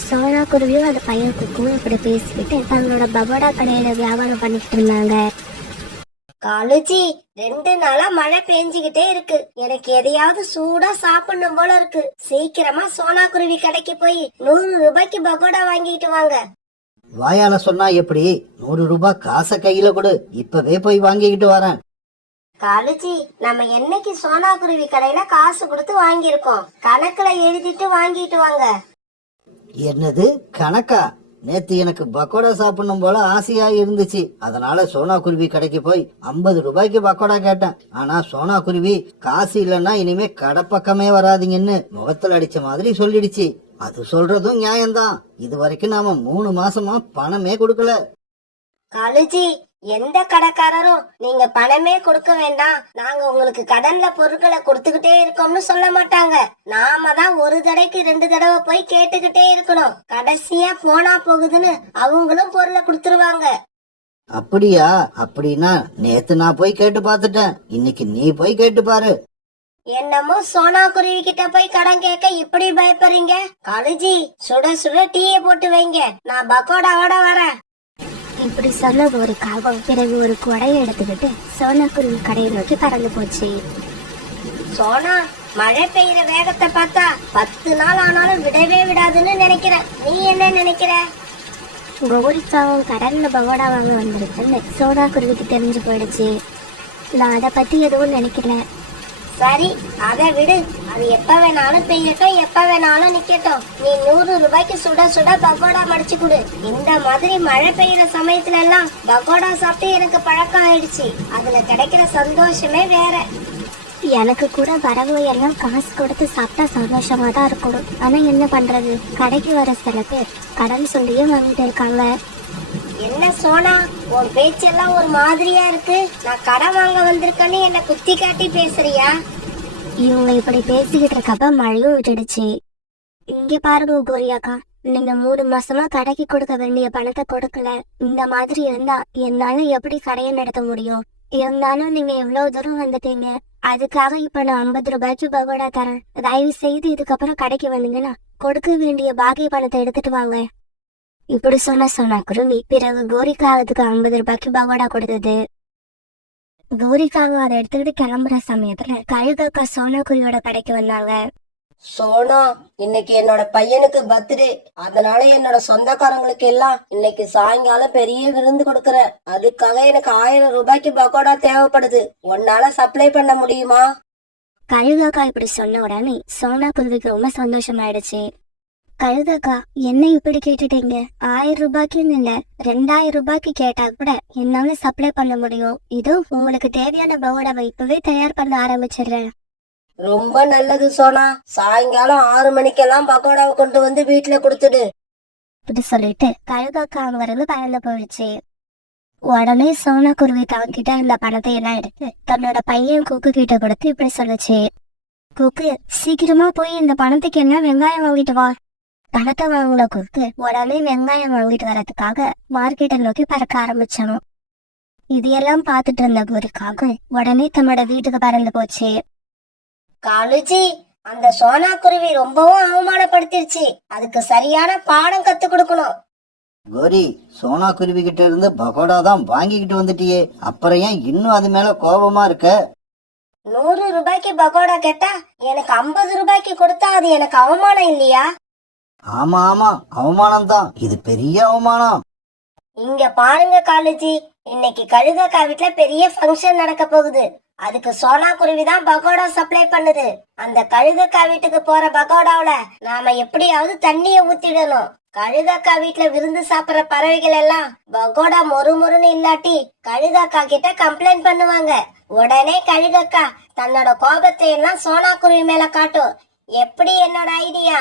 சோனா குருவியும் அந்த பையன் குக்கும் இப்படி பேசிக்கிட்டு தங்களோட பகோடா கடையில வியாபாரம் பண்ணிக்கிட்டு இருந்தாங்க. காலுஜி, 2 நாளா மழை பெஞ்சுக்கிட்டே இருக்கு. எனக்கு எதையாவது சூடா சாப்பிடணும் போல இருக்கு. சீக்கிரமா சோனா குருவி கடைக்கு போய் 100 ரூபாய்க்கு பகோடா வாங்கிட்டு வாங்க. வாயால சொன்னா எப்படி? 100 ரூபாய் காசை கையில கொடு, இப்பவே போய் வாங்கிக்கிட்டு வரேன். காலுஜி, நம்ம என்னைக்கு சோனா குருவி கடையில காசு கொடுத்து வாங்கியிருக்கோம். கணக்குல எழுதிட்டு வாங்கிட்டு வாங்க. என்னது கணக்கா? நேத்து எனக்கு பக்கோடா சாப்பிடணும் போல ஆசையா இருந்துச்சு. அதனால சோனா குருவி கடைக்கு போய் 50 ரூபாய்க்கு பக்கோடா கேட்டேன். ஆனா சோனா குருவி காசு இல்லைன்னா இனிமே கடை பக்கமே வராதிங்கன்னு முகத்துல அடிச்ச மாதிரி சொல்லிடுச்சு. அது சொல்றதும் நியாயம்தான். இது வரைக்கும் நாம 3 மாசமா பணமே கொடுக்கல. காலுஜி, எந்த கடைக்காரரும் நீங்க பணமே கொடுக்க வேண்டாம், நாங்க உங்களுக்கு கடன்ல பொருட்களை கொடுத்துக்கிட்டே இருக்கோம்னு சொல்ல மாட்டாங்க. நாம தான் ஒரு தடவைக்கு 2 தடவை போய் கேட்டுக்கிட்டே இருக்கணும். கடைசியா போனா போகுதுன்னு அவங்களும் பொருளை கொடுத்துருவாங்க. அப்படியா? அப்படின்னா நேத்து நான் போய் கேட்டு பார்த்துட்டேன். இன்னைக்கு நீ போய் கேட்டு பாரு. என்னமோ சோனா குருவி கிட்ட போய் கடன் கேட்க இப்படி பயப்படுறீங்க? காலுஜி, சுட சுட டீயை போட்டு வைங்க, நான் பக்கோடாவோட வரேன். இப்படி சொன்ன ஒரு காகம் பிறகு ஒரு கொடையை எடுத்துக்கிட்டு சோனா குருவி கடையை நோக்கி பறந்து போச்சு. சோனா, மழை பெய்யுற வேகத்தை பார்த்தா 10 நாள் ஆனாலும் விடவே விடாதுன்னு நினைக்கிறேன். நீ என்ன நினைக்கிற? கோரிக்காவும் கடல்ல பகோடா வாங்க வந்திருக்குன்னு சோனா குருவிக்கு தெரிஞ்சு போயிடுச்சு. நான் அதை பத்தி எதுவும் நினைக்கல. சரி, அதை விடு. அது எப்ப வேணாலும் பெய்யட்டும், எப்ப வேணாலும் நிக்கட்டும். நீ 100 ரூபாய்க்கு சுட சுட பகோடா மடிச்சு கொடு. இந்த மாதிரி மழை பெய்யுற சமயத்துல எல்லாம் பகோடா சாப்பிட்டு எனக்கு பழக்கம் ஆயிடுச்சு. அதுல கிடைக்கிற சந்தோஷமே வேற. எனக்கு கூட வரவு எல்லாம் காசு கொடுத்து சாப்பிட்டா சந்தோஷமா தான் இருக்கணும். ஆனா என்ன பண்றது, கடைக்கு வர சில பேர் கடன் சொல்லியே வாங்கிட்டு இருக்காங்க. என்ன சோனா, உன் பேச்செல்லாம் ஒரு மாதிரியா இருக்கு. நான் கடன் வாங்க வந்திருக்கேன்னு என்ன குத்தி காட்டி பேசுறியா? இவங்க இப்படி பேசிக்கிட்டு இருக்கப்ப மழையும் விட்டுடுச்சு. இங்க பாருங்க கோரியாக்கா, நீங்க 3 மாசமா கடைக்கு கொடுக்க வேண்டிய பணத்தை கொடுக்கல. இந்த மாதிரி இருந்தா என்னால எப்படி கடையை நடத்த முடியும்? இருந்தாலும் நீங்க எவ்வளவு தூரம் வந்துட்டீங்க. அதுக்காக இப்ப நான் 50 ரூபாய்க்கு பகோடா தரேன். தயவு செய்து இதுக்கப்புறம் கடைக்கு வந்தீங்கன்னா கொடுக்க வேண்டிய பாக்கி பணத்தை எடுத்துட்டு வாங்க. இப்படி சொன்ன சோனா குருவி பிறகு கோரிக்காகத்துக்கு 50 ரூபாய்க்கு பகோடா கொடுத்தது. கோரிக்காக அதை எடுத்துக்கிட்டு கிளம்புற சமயத்துல கழுகக்கா சோனா குருவியோட கடைக்கு வந்தாங்க. சோனா, இன்னைக்கு என்னோட பையனுக்கு பர்த்டே, அதனால என்னோட சொந்தக்காரங்களுக்கு எல்லாம் இன்னைக்கு சாயங்காலம் பெரிய விருந்து கொடுக்கறேன். அதுக்காக எனக்கு 1000 ரூபாய்க்கு பக்கோடா தேவைப்படுது. உன்னால சப்ளை பண்ண முடியுமா? கழுகக்கா இப்படி சொன்ன உடனே சோனா குருவிக்கு ரொம்ப சந்தோஷமாயிடுச்சு. கழுகக்கா, என்ன இப்படி கேட்டுட்டீங்க? 1000 ரூபாய்க்குன்னு இல்ல, 2000 ரூபாய்க்கு கேட்டா கூட என்னால சப்ளை பண்ண முடியும். இதோ உங்களுக்கு தேவையான பகோடாவை இப்பவே தயார் பண்ண ஆரம்பிச்சிடுறேன். ரொம்ப நல்லது சோனா. சாயங்காலம் 6 மணிக்கெல்லாம் பக்கோடாவை கொண்டு வந்து வீட்டுல கொடுத்துடு. இப்படி சொல்லிட்டு கழுகக்கா அங்கிருந்து பறந்து போயிடுச்சு. உடனே சோனா குருவி தவங்கிட்ட இந்த பணத்தை எல்லாம் எடுத்து தன்னோட பையன் குக்கு கிட்ட கொடுத்து இப்படி சொல்லுச்சு. குக்கு, சீக்கிரமா போய் இந்த பணத்துக்கு என்ன வெங்காயம் வாங்கிட்டு வா. பணத்தை வாங்கின குக்கு உடனே வெங்காயம் வாங்கிட்டு வரதுக்காக மார்க்கெட்டை நோக்கி பறக்க ஆரம்பிச்சான். இதையெல்லாம் பார்த்துட்டு இருந்த குருக்காக உடனே தன்னோட வீட்டுக்கு பறந்து போச்சு. காலுஜி, அந்த சோனா குருவி ரொம்பவும் அவமானப்படுத்திருச்சு. அதுக்கு சரியான பாடம் கத்து கொடுக்கணும். கோரி, சோனா குருவி கிட்ட இருந்து பகோடா தான் வாங்கிக்கிட்டு வந்துட்டியே, அப்புறம் ஏன் இன்னும் அது மேல கோபமா இருக்க? 100 ரூபாய்க்கு பகோடா கேட்டா எனக்கு 50 ரூபாய்க்கு கொடுத்தா அது எனக்கு அவமானம் இல்லையா? ஆமா ஆமா, அவமானம் தான், இது பெரிய அவமானம். இங்க பாருங்க காலுஜி, இன்னைக்கு கழுகக்கா வீட்டுல பெரிய ஃபங்க்ஷன் நடக்க போகுது. அதுக்கு சோனா குருவி தான் பகோடா சப்ளை பண்ணுது. அந்த கழுகக்கா வீட்டுக்கு போற பகோடாவுல நாம எப்படியாவது தண்ணிய ஊத்திடணும். கழுகக்கா வீட்டுல விருந்து சாப்பிடுற பறவைகள் எல்லாம் பகோடா மொறுமொறுன்னு இல்லாட்டி கழுகக்கா கிட்ட கம்ப்ளைண்ட் பண்ணுவாங்க. உடனே கழுகக்கா தன்னோட கோபத்தை எல்லாம் சோனா குருவி மேல காட்டும். எப்படி என்னோட ஐடியா?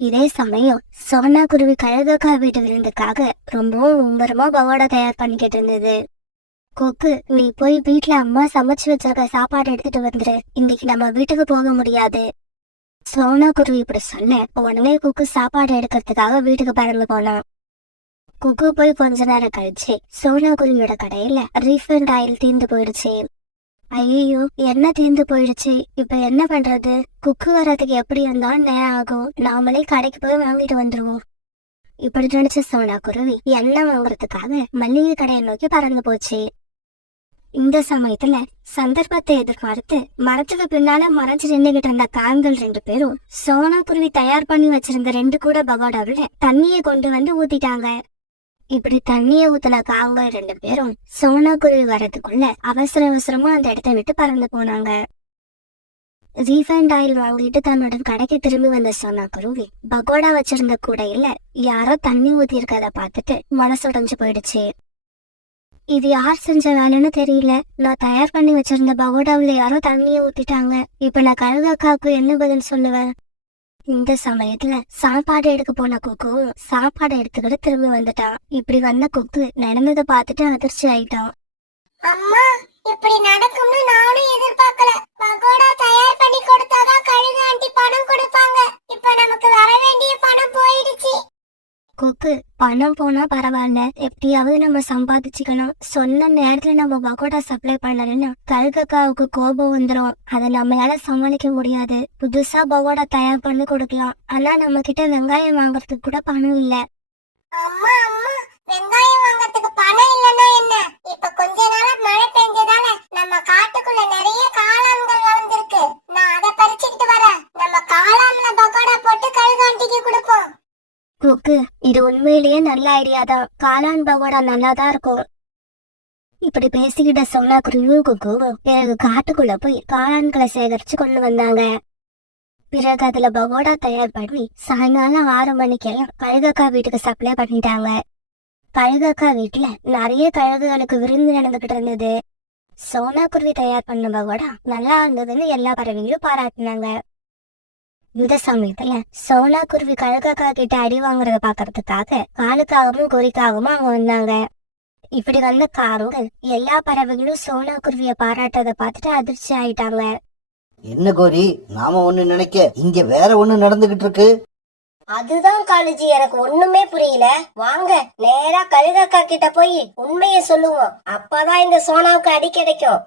இதே சமயம் சோனா குருவி கழுகக்கா வீட்டு விருந்துக்காக ரொம்பவும் மும்பரமா பகோடா தயார் பண்ணிக்கிட்டு இருந்தது. கொக்கு, நீ போய் வீட்டுல அம்மா சமைச்சு வச்சிருக்க சாப்பாடு எடுத்துட்டு வந்துரு, இன்னைக்கு நம்ம வீட்டுக்கு போக முடியாது. சோனா குருவி இப்படி சொன்ன உடனே குக்கு சாப்பாடு எடுக்கிறதுக்காக வீட்டுக்கு பறந்து போனான். குக்கு போய் கொஞ்ச நேரம் கழிச்சு சோனா குருவியோட கடையில ரீஃபண்ட் ஆயில் தீர்ந்து போயிடுச்சு. ஐயோ, என்ன தீர்ந்து போயிடுச்சு, இப்ப என்ன பண்றது? குக்கு வர்றதுக்கு எப்படி இருந்தாலும் நேரம் ஆகும், நாமளே கடைக்கு போய் வாங்கிட்டு வந்துருவோம். இப்படி நினைச்ச சோனா குருவி எண்ணெய் வாங்குறதுக்காக மல்லிகை கடையை நோக்கி பறந்து போச்சு. இந்த சமயத்துல சந்தர்ப்பத்தை எதிர்பார்த்து மரத்துக்கு பின்னால மறைஞ்சு நின்னுகிட்டு இருந்த காண்கள் 2 பேரும் சோனா குருவி தயார் பண்ணி வச்சிருந்த 2 கூட பகோடாவில தண்ணியை கொண்டு வந்து ஊத்திட்டாங்க. இப்படி தண்ணிய ஊத்துன காங்கள் 2 பேரும் சோனா குருவி வர்றதுக்குள்ள அவசர அவசரமா அந்த இடத்தை விட்டு பறந்து போனாங்க. ரீஃபைண்ட் ஆயில் வாங்கிட்டு தன்னோட கடைக்கு திரும்பி வந்த சோனா குருவி பகோடா வச்சிருந்த கூடையில யாரோ தண்ணி ஊத்தி இருக்கத பார்த்துட்டு மனசுடைஞ்சு போயிடுச்சு. இது யார் செஞ்ச வேலைன்னு தெரியல, நான் தயார் பண்ணி வச்சிருந்த பகோடாவில யாரோ தண்ணிய ஊத்திட்டாங்க. இப்ப நான் கழுகக்காவுக்கு என்ன பதில் சொல்லுவேன்? இந்த சமயத்துல சாப்பாடு எடுக்க போன குக்கும் சாப்பாடு எடுத்துக்கிட்டு திரும்பி வந்துட்டான். இப்படி வந்த குக்கு நடந்ததை பார்த்துட்டு அதிர்ச்சி ஆயிட்டான். அம்மா, இப்படி நடக்கும்னு நானும் எதிர்பார்க்கல. பகோடா தயார் பண்ணி கொடுத்தாதான் கழுகு ஆண்டி பணம் கொடுப்பாங்க. இப்ப நமக்கு வர வேண்டிய பணம் போயிடுச்சு. குக்கு, பணம் போனா பரவாயில்ல, எப்படியாவது நம்ம சம்பாதிச்சுக்கணும். சொன்ன நேரத்துல நம்ம பகோடா சப்ளை பண்ணலன்னா கழுகக்காவுக்கு கோபம் வந்துடும். அதை நம்மளால சமாளிக்க முடியாது. புதுசா பகோடா தயார் பண்ணி கொடுக்கலாம், ஆனா நம்ம கிட்ட வெங்காயம் வாங்குறதுக்கு கூட பணம் இல்ல. அம்மா அம்மா, வெங்காயம் வாங்கறதுக்கு பணம் இல்லன்னா என்ன? இப்ப கொஞ்ச நாளா மழை பெஞ்சதால நம்ம காட்டுக்குள்ள நிறைய காளான்கள் வளர்ந்துருக்கு. நான் அதை பறிச்சுக்கிட்டு வரேன். நம்ம காளான்ல பகோடா போட்டு கழுகாண்டிக்கு கொடுப்போம். குக்கு, இது உண்மையிலேயே நல்ல ஐடியா தான். காளான் பகோடா நல்லாதான் இருக்கும். இப்படி பேசிக்கிட்ட சோனா குருவியும் குக்குவும் பிறகு காட்டுக்குள்ள போய் காளான்களை சேகரிச்சு கொண்டு வந்தாங்க. பிறகு அதுல பகோடா தயார் பண்ணி சாயங்காலம் 6 மணிக்கெல்லாம் கழுகக்கா வீட்டுக்கு சப்ளை பண்ணிட்டாங்க. கழுகக்கா வீட்டுல நிறைய கழுகுகளுக்கு விருந்து நடந்துகிட்டு இருந்தது. சோனா குருவி தயார் பண்ண பகோடா நல்லா இருந்ததுன்னு எல்லா பறவைகளும் பாராட்டினாங்க. இந்த சமயத்துல சோனா குருவி கழுகக்கா கிட்ட அடி வாங்குறத பாக்குறதுக்காக காலுக்காகவும் குறிக்காகவும் அவங்க வந்தாங்க. இப்படி வந்த காருங்கள் எல்லா பறவைகளும் சோனா குருவிய பாராட்டதை பார்த்துட்டு அதிர்ச்சி ஆயிட்டாங்க. என்ன கோரி, நாம ஒண்ணு நினைக்க இங்க வேற ஒண்ணு நடந்துகிட்டு இருக்கு. அதுதான் காலுஜி, எனக்கு ஒண்ணுமே புரியல. வாங்க நேரா கழுகக்கா கிட்ட போய் உண்மையை சொல்லுவோம். அப்பதான் இந்த சோனாவுக்கு அடி கிடைக்கும்.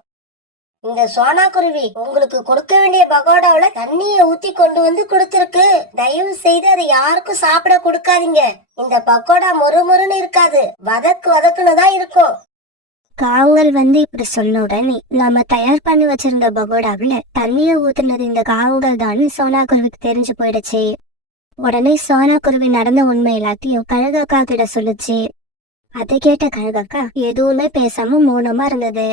இந்த சோனா குருவி உங்களுக்கு கொடுக்க வேண்டிய பகோடாவுல தண்ணிய ஊத்தி கொண்டு வந்து கொடுத்திருக்கு. தயவு செய்து அதை யாருக்கும் சாப்பிட கொடுக்காதீங்க. இந்த பக்கோடா மொறுமொறுன்னு இருக்காது, வதக்குன்னு தான் இருக்கும். காவல் இப்படி சொன்ன உடனே நம்ம தயார் பண்ணி வச்சிருந்த பகோடாவில தண்ணிய ஊத்துனது இந்த காவல் தான் சோனா குருவிக்கு தெரிஞ்சு போயிடுச்சு. உடனே சோனா குருவி நடந்த உண்மை எல்லாத்தையும் கழுகக்கா கிட்ட சொல்லுச்சு. அதை கேட்ட கழுகக்கா எதுவுமே பேசாம மௌனமா இருந்தது.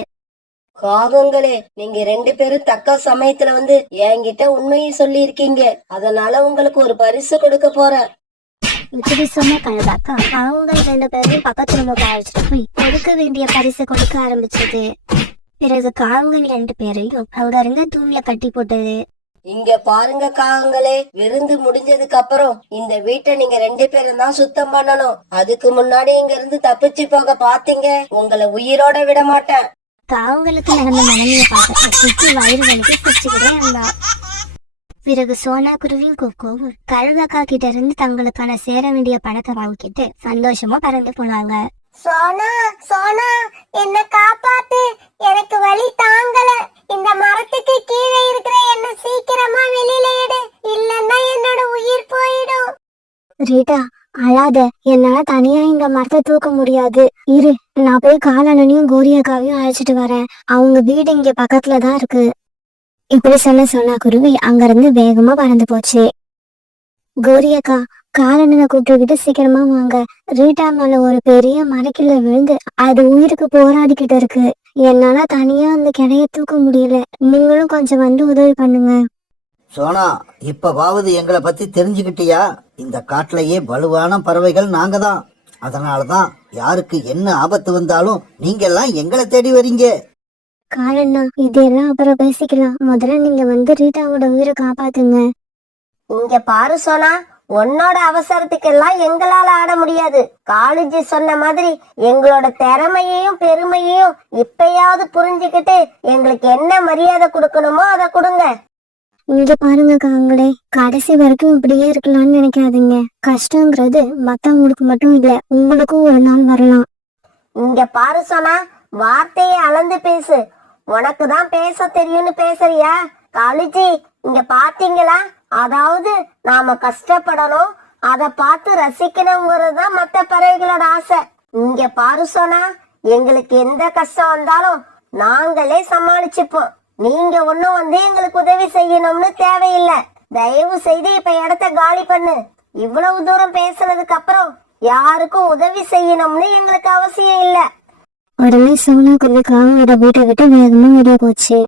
காகங்களே, நீங்க 2 பேரும் தக்க சமயத்துல வந்து என்கிட்ட உண்மையை சொல்லி இருக்கீங்க. அதனால உங்களுக்கு ஒரு பரிசு கொடுக்க போறேன். இப்படி சொன்ன கழுகாக்கா அவங்க 2 பேரும் பக்கத்துல அழைச்சிட்டு போய் கொடுக்க வேண்டிய பரிசு கொடுக்க ஆரம்பிச்சது. பிறகு காவங்கள் 2 பேரையும் அங்க இருந்த தூண்ல கட்டி போட்டது. இங்க பாருங்க காகங்களே, விருந்து முடிஞ்சதுக்கு அப்புறம் இந்த வீட்டை நீங்க 2 பேரும் தான் சுத்தம் பண்ணணும். அதுக்கு முன்னாடி இங்க இருந்து தப்பிச்சு போக பாத்தீங்க, உங்களை உயிரோட விட மாட்டேன். காவங்களுக்கு நடந்த நிலைமைய பார்த்து சுற்றி வயிறு வலிக்கு சிரிச்சுக்கிட்டே இருந்தா. பிறகு சோனா குருவியும் கொக்கோவும் கழுகக்கா கிட்ட இருந்து தங்களுக்கான சேர வேண்டிய பணத்தை வாங்கிட்டு சந்தோஷமா பறந்து போனாங்க. சோனா சோனா, என்ன காப்பாத்து, எனக்கு வலி தாங்கல. இந்த மரத்துக்கு கீழே இருக்கிற என்ன சீக்கிரமா வெளியில எடு, இல்லன்னா என்னோட உயிர் போயிடும். ரீட்டா, அழாத. என்னால தனியா இந்த மரத்தை தூக்க முடியாது. இரு, நான் போய் காலனையும் கோரியக்காவையும் அழைச்சிட்டு வரேன். அவங்க வீடு இங்க பக்கத்துலதான் இருக்கு. இப்படி சொன்ன குருவி அங்கிருந்து வேகமா பறந்து போச்சு. கோரியக்கா, காலனை கூப்பிட்டுக்கிட்டு சீக்கிரமா வாங்க. ரீட்டா மேல ஒரு பெரிய மரக்கில விழுந்து அது உயிருக்கு போராடிக்கிட்டு இருக்கு. என்னால தனியா அந்த கிளைய தூக்க முடியல. நீங்களும் கொஞ்சம் வந்து உதவி பண்ணுங்க. சோனா, இப்பவாவது எங்களை பத்தி தெரிஞ்சுக்கிட்டியா? இந்த காட்டுலயே வலுவான பறவைகள் நாங்க தான். அதனாலதான் யாருக்கு என்ன ஆபத்து வந்தாலும் நீங்க எல்லாம் எங்களை தேடி வரீங்க. காலண்ணா, இதெல்லாம் அப்புறம் பேசிக்கலாம். முதல்ல நீங்க வந்து ரீட்டாவோட உயிரை காப்பாத்துங்க. இங்க பாரு சோனா, உன்னோட அவசரத்துக்கெல்லாம் எங்களால ஆட முடியாது. காலேஜி சொன்ன மாதிரி எங்களோட திறமையையும் பெருமையையும் இப்பயாவது புரிஞ்சுக்கிட்டு எங்களுக்கு என்ன மரியாதை கொடுக்கணுமோ அதை கொடுங்க. இங்க பாருங்க காங்களே, கடைசி வரைக்கும் இப்படியே இருக்கலாம்னு நினைக்காதீங்க. கஷ்டங்கிறது மத்தவங்களுக்கு மட்டும் இல்ல, உங்களுக்கும் ஒரு நாள் வரலாம். இங்க பாரு சோனா, வார்த்தையை அளந்து பேசு. உனக்கு தான் பேச தெரியும்னு பேசுறியா? காலேஜி, இங்க பாத்தீங்களா? அதாவது நாம கஷ்டப்படணும், அத பார்த்து ரசிக்கணுங்கிறதுதான் மத்த பறவைகளோட ஆசை. இங்க பாரு சோனா, எங்களுக்கு எந்த கஷ்டம் வந்தாலும் நாங்களே சமாளிச்சுப்போம். நீங்க ஒண்ணும் வந்து எங்களுக்கு உதவி செய்யணும்னு தேவையில்லை. தயவு செய்து இப்ப இடத்த காலி பண்ணு. இவ்வளவு தூரம் பேசுனதுக்கு அப்புறம் யாருக்கும் உதவி செய்யணும்னு எங்களுக்கு அவசியம் இல்ல. உடனே சோனா குருவி காவலோட வீட்டை விட்டு வேகமா வெளியே போச்சு.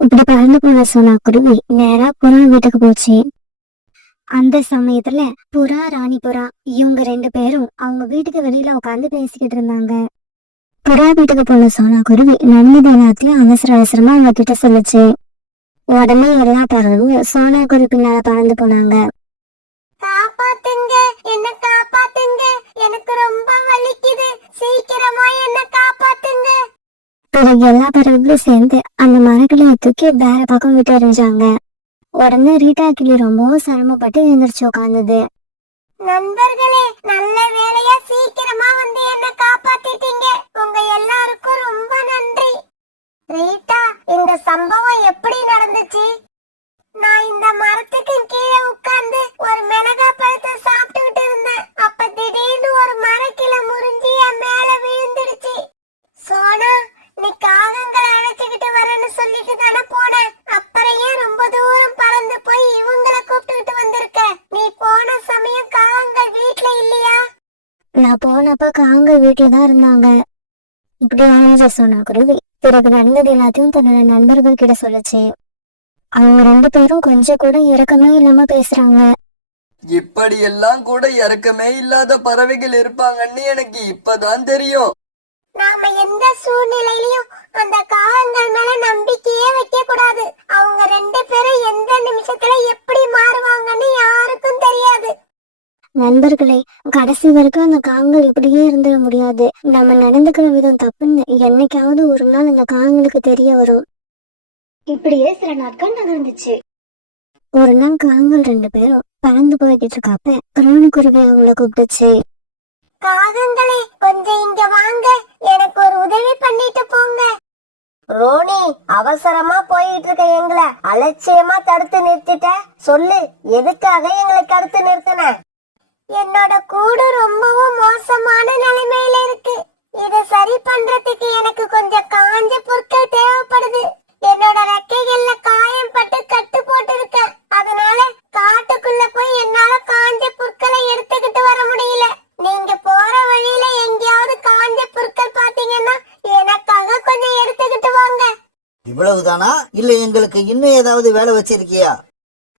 இப்படி பறந்து போன சோனா குருவி நேரா புறா வீட்டுக்கு போச்சு. அந்த சமயத்துல புறா, ராணி புறா இவங்க 2 பேரும் அவங்க வீட்டுக்கு வெளியில உட்காந்து பேசிக்கிட்டு இருந்தாங்க. புறா வீட்டுக்கு போன சோனா குருவி நடந்தது எல்லாத்தையும் அவசரமா அவங்க கிட்ட சொல்லுச்சு. உடனே எல்லா பறவையும் சோனா குருவி பின்னால பறந்து போனாங்க. காப்பாத்துங்க, என்ன காப்பாத்துங்க, எனக்கு ரொம்ப வலிக்குது, சீக்கிரமா என்ன காப்பாத்துங்க. பிறகு எல்லா பறவைகளும் சேர்ந்து அந்த மரக்கிளையை தூக்கி வேற பக்கம் விட்டு எறிஞ்சாங்க. உடனே ரீட்டா கிளி ரொம்பவும் சிரமப்பட்டு எழுந்திரிச்சு உட்கார்ந்தது. நண்பர்களே, நல்ல வேலையா சீக்கிரமா வந்து என்ன காப்பாத்திட்டீங்க. உங்க எல்லாருக்கும் ரொம்ப நன்றி. ரீட்டா, இந்த சம்பவம் எப்படி நடந்துச்சு? நான் இந்த மரத்துக்கு கீழே உட்கார்ந்து ஒரு மிளகா பழத்தை சாப்பிட்டுக்கிட்டு இருந்தேன். அப்ப திடீர்னு ஒரு மரக்கிளை முறிஞ்சி என் மேல விழுந்துடுச்சு. சோனா, நீ காகங்களை அழைச்சுக்கிட்டு வரேன்னு சொல்லிட்டு தானே போன. அப்புறம் ஏன் ரொம்ப தூரம் பறந்து போய் இவங்களை கூப்பிட்டுக்கிட்டு வந்திருக்க? நீ போன சமயம் காகங்கள் வீட்டுல இல்லையா? நான் போனப்ப காங்கள் வீட்டுலதான் இருந்தாங்க. இப்படி அழிஞ்ச சோனா குருவி பிறகு நடந்தது எல்லாத்தையும் தன்னோட நண்பர்கள் கிட்ட சொல்லுச்சு. அவங்க 2 பேரும் கொஞ்சம் கூட இரக்கமே இல்லாம பேசுறாங்க. இப்படியெல்லாம் கூட இறக்கமே இல்லாத பறவைகள் இருப்பாங்கன்னு எனக்கு இப்பதான் தெரியும். நாம எந்த சூழ்நிலையிலும் அந்த காகங்கள் மேல நம்பிக்கையே வைக்க கூடாது. அவங்க 2 பேரும் எந்த நிமிஷத்துல எப்படி மாறுவாங்கன்னு யாருக்கும் தெரியாது. நண்பர்களே, கடைசி வரைக்கும் அந்த காங்கள் இப்படியே இருந்துட முடியாது. நம்ம நடந்துக்கிற விதம் தப்புன்னு என்னைக்காவது ஒரு நாள் அந்த காங்களுக்கு தெரிய வரும். இப்படியே சில நாட்கள் நகர்ந்துச்சு. ஒரு நாள் காங்கள் 2 பேரும் பறந்து போய்கிட்டு இருக்கப்ப ராணிக்குருவி அவங்கள கூப்பிட்டுச்சு. காகங்களே, கொஞ்சம் இங்க வாங்க, எனக்கு ஒரு உதவி பண்ணிட்டு போங்க. ரோனி, அவசரமா போயிட்டு இருக்க எங்களை அலட்சியமா தடுத்து நிறுத்திட்ட. சொல்லு, எதுக்காக எங்களை தடுத்து நிறுத்தின? என்னோட கூடு ரொம்பவும் மோசமான நிலைமையில இருக்கு. இத சரி பண்றதுக்கு எனக்கு கொஞ்சம் காஞ்ச புற்கள் தேவைப்படுது. என்னோட ரெக்கைகள்ல காயம் பட்டு கட்டு போட்டு இருக்க. அதனால காட்டுக்குள்ள போய் என்னால காஞ்ச புற்களை எடுத்துக்கிட்டு வர முடியல. நீங்க போற வழியில எங்கேயாவது காஞ்ச புற்கள் பாத்தீங்கன்னா எனக்காக கொஞ்சம் எடுத்துக்கிட்டு வாங்க. இவ்வளவுதானா? இல்ல எங்களுக்கு இன்னும் ஏதாவது வேலை வச்சிருக்கியா?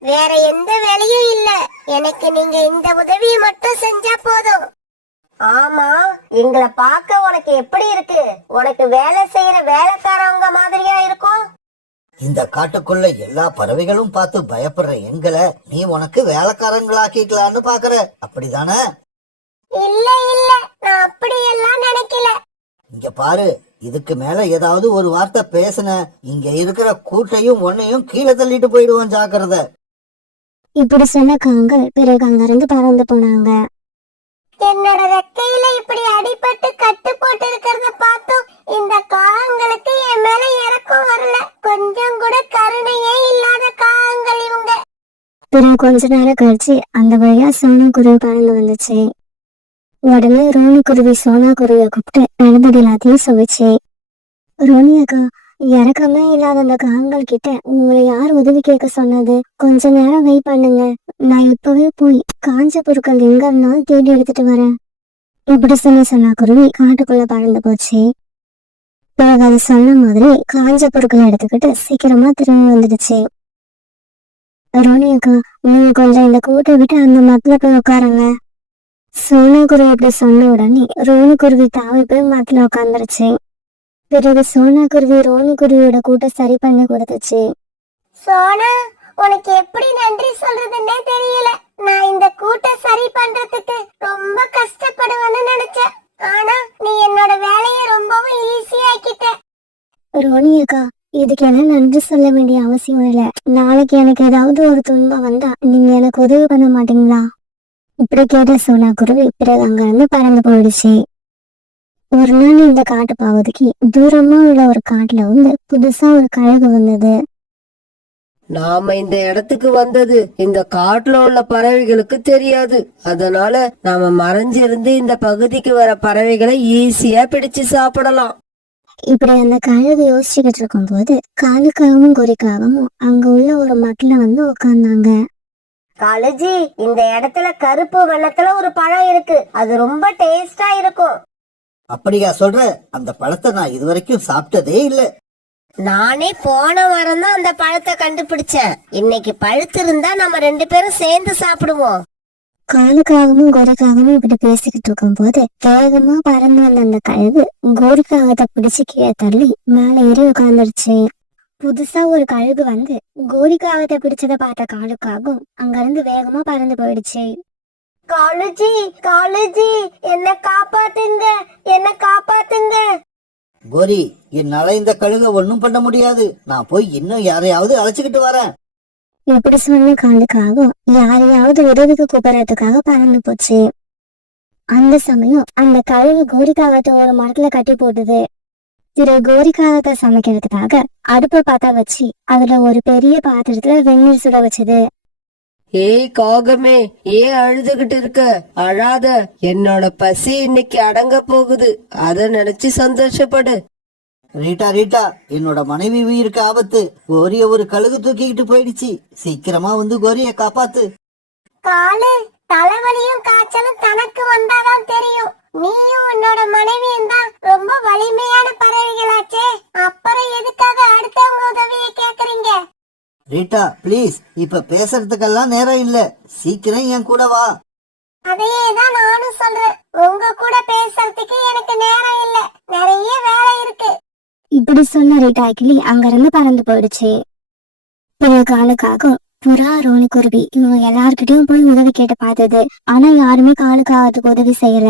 வேற எந்த வேலையும் இல்ல. எனக்கு நீங்க இந்த உதவியை மட்டும் செஞ்சா போதும். ஆமா, எங்களை பார்க்க உனக்கு எப்படி இருக்கு? உனக்கு வேலை செய்யற வேலைக்காரவங்க மாதிரியா இருக்கும். இந்த காட்டுக்குள்ள எல்லா பறவைகளும் பார்த்து பயப்படுற எங்களை நீ உனக்கு வேலைக்காரங்களாக்கிக்கலான்னு பாக்குற, அப்படிதானே? இல்ல இல்ல, நான் அப்படியெல்லாம் நினைக்கல. இங்க பாரு, இதுக்கு மேல ஏதாவது ஒரு வார்த்தை பேசுன, இங்க இருக்கிற கூட்டையும் உன்னையும் கீழே தள்ளிட்டு போயிடுவோம், ஜாக்கிரதை. இப்படி சொன்ன காங்கள் பிறகு அங்கிருந்து பறந்து போனாங்க. என்னோட ரெக்கையில இப்படி அடிபட்டு கட்டு போட்டு இருக்கிறத பார்த்தும் இந்த காகங்களுக்கு என் மேல இறக்கம் வரல. கொஞ்சம் கூட கருணையே இல்லாத காகங்கள் இவங்க. பிறகு கொஞ்ச நேரம் கழிச்சு அந்த வழியா சோனா குருவி பறந்து வந்துச்சு. உடனே ரோனி குருவி சோனா குருவியை கூப்பிட்டு நடந்தது எல்லாத்தையும் சொல்லிச்சு. ரோனி அக்கா, இறக்கமே இல்லாத அந்த காகங்கள் கிட்ட உங்களை யார் உதவி கேட்க சொன்னது? கொஞ்ச நேரம் வெயிட் பண்ணுங்க, நான் இப்பவே போய் காஞ்ச பொருட்கள் எங்க இருந்தாலும் தேடி எடுத்துட்டு வரேன். இப்படி சொன்னா குருவி காட்டுக்குள்ள பறந்து போச்சு. பிறகு அது சொன்ன மாதிரி காஞ்ச பொருட்களை எடுத்துக்கிட்டு சீக்கிரமா திரும்பி வந்துடுச்சு. ரோனி அக்கா, நீங்க கொஞ்சம் இந்த கூட்டை விட்டு அந்த மரத்துல போய் உட்காருங்க. சோனா குருவி அப்படி சொன்ன உடனே ரோனி குருவி தாவி போய் மரத்துல உட்காந்துருச்சு. பிறகு சோனா குருவி ரோனி குருவியோட கூட்டை சரி பண்ணி கொடுத்துச்சு. சோனா, உனக்கு எப்படி நன்றி சொல்றதுன்னே தெரியல. நான் இந்த கூட்டை சரி பண்றதுக்கு ரொம்ப கஷ்டப்படுவேன்னு நினைச்சேன். ஆனா நீ என்னோட வேலையை ரொம்பவும் ஈஸியாக்கிட்ட. ரோனி அக்கா, இதுக்கு என்ன நன்றி சொல்ல வேண்டிய அவசியம் இல்ல. நாளைக்கு எனக்கு ஏதாவது ஒரு துன்பம் வந்தா நீங்க எனக்கு உதவி பண்ண மாட்டீங்களா? இப்படி கேட்ட சோனா குருவி பிறகு அங்க இருந்து பறந்து போயிடுச்சு. ஒரு நாள் இந்த காட்டு பகுதிக்கு தூரமா உள்ள ஒரு காட்டுல வந்து புதுசா ஒரு கழுகு வந்தது. நாம இந்த இடத்துக்கு வந்தது இந்த காட்டுல உள்ள பறவைகளுக்கு தெரியாது. அதனால நாம மறைஞ்சிருந்து இந்த பகுதிக்கு வர பறவைகளை ஈஸியா பிடிச்சு சாப்பிடலாம். இப்படி அந்த கழுகு யோசிச்சுக்கிட்டு இருக்கும் போது காலுக்காகவும் குறிக்காகவும் அங்க உள்ள ஒரு மட்டில வந்து உட்கார்ந்தாங்க. காலுஜி, இந்த இடத்துல கருப்பு வெள்ளத்துல ஒரு பழம் இருக்கு. அது ரொம்ப டேஸ்டா இருக்கும். அப்படியா சொல்ற? அந்த பழத்தை நான் இதுவரைக்கும் சாப்பிட்டதே இல்ல. நானே போன வாரம் தான் அந்த பழத்தை கண்டுபிடிச்சேன். இன்னைக்கு பழுத்து இருந்தா நம்ம 2 பேரும் சேர்ந்து சாப்பிடுவோம். காலுக்காகவும் கோரிக்காகவும் இப்படி பேசிக்கிட்டு இருக்கும் போது வேகமா பறந்து வந்த அந்த கழுகு கோரிக்காகத்தை பிடிச்சு கீழே தள்ளி மேல ஏறி உட்கார்ந்துருச்சு. புதுசா ஒரு கழுகு வந்து கோரிக்காகத்தை பிடிச்சதை பார்த்த காலுக்காகவும் அங்க இருந்து வேகமா பறந்து போயிடுச்சு. காலுஜி, காலுஜி, என்ன காப்பாத்துங்க, என்ன காப்பாத்துங்க. கோரி, என்னால இந்த கழுக ஒண்ணும் பண்ண முடியாது. நான் போய் இன்னும் யாரையாவது அழைச்சுக்கிட்டு வரேன். இப்படி சொன்ன காலுக்காகவும் யாரையாவது உதவிக்கு கூப்பிடறதுக்காக பறந்து போச்சு. அந்த சமயம் அந்த கழுகு கோரிக்காகத்தை ஒரு மரத்துல கட்டி போட்டுது. திரு கோரிக்காகத்தை சமைக்கிறதுக்காக அடுப்பை பத்த வச்சு அதுல ஒரு பெரிய பாத்திரத்துல வெந்நீர் சுட வச்சது. ஏய் காகமே, ஏன் அழுதுகிட்டு இருக்க? அழாத. என்னோட பசி இன்னைக்கு அடங்க போகுது. அத நினைச்சு சந்தோஷப்படு. ரீட்டா, ரீட்டா, என்னோட மனைவி உயிருக்கு ஆபத்து. கோரிய ஒரு கழுகு தூக்கிக்கிட்டு போயிடுச்சு. சீக்கிரமா வந்து கோரிய காப்பாத்து. காலு, தலைவலியும் காய்ச்சலும் தனக்கு வந்தாதான் தெரியும். நீயும் உன்னோட மனைவியும் தான் ரொம்ப வலிமையான பறவைகளாச்சே. அப்புறம் எதுக்காக அடுத்தவங்க உதவியை கேக்குறீங்க? ரீட்டா, பிளீஸ், இப்ப பேசுறதுக்கெல்லாம் நேரம் இல்ல. சீக்கிரம் என் கூட வா. அதையே தான் நானும் சொல்றேன். உங்க கூட பேசுறதுக்கு எனக்கு நேரம் இல்ல, நிறைய வேலை இருக்கு. இப்படி சொன்ன ரீட்டா கிளி அங்க இருந்து பறந்து போயிடுச்சு. பிறகு காலுக்காகவும் புறா, ரோனி குருவி இவங்க எல்லார்கிட்டயும் போய் உதவி கேட்டு பார்த்தது. ஆனா யாருமே காலுக்காகத்துக்கு உதவி செய்யல.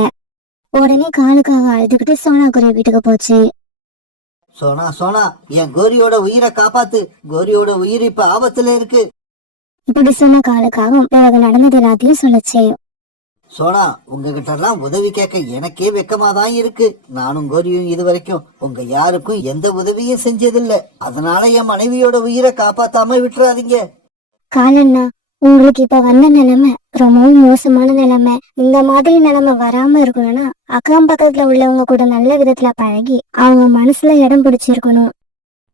உடனே காலுக்காக அழுதுகிட்டு சோனா குருவி வீட்டுக்கு போச்சு. சோனா, சோனா, என் கோரியோட உயிரை காப்பாத்து. கோரியோட உயிர் இப்ப ஆபத்துல இருக்கு. இப்படி சொன்ன காலுக்காகவும் பிறகு நடந்தது எல்லாத்தையும் சொல்லுச்சு. சோனா, உங்ககிட்ட எல்லாம் உதவி கேட்க எனக்கே வெக்கமா தான் இருக்கு. நானும் கோரியும் இதுவரைக்கும் உங்க யாருக்கும் எந்த உதவியும் செஞ்சதில்ல. அதனால என் மனைவியோட உயிரை காப்பாத்தாம விட்டுறாதீங்க. காலண்ணா, உங்களுக்கு இப்ப வந்த நிலைமை ரொம்பவும் மோசமான நிலைமை. இந்த மாதிரி நிலைமை வராம இருக்கணும்னா அக்கம் பக்கத்துல உள்ளவங்க கூட நல்ல விதத்துல பழகி அவங்க மனசுல இடம் பிடிச்சிருக்கணும்.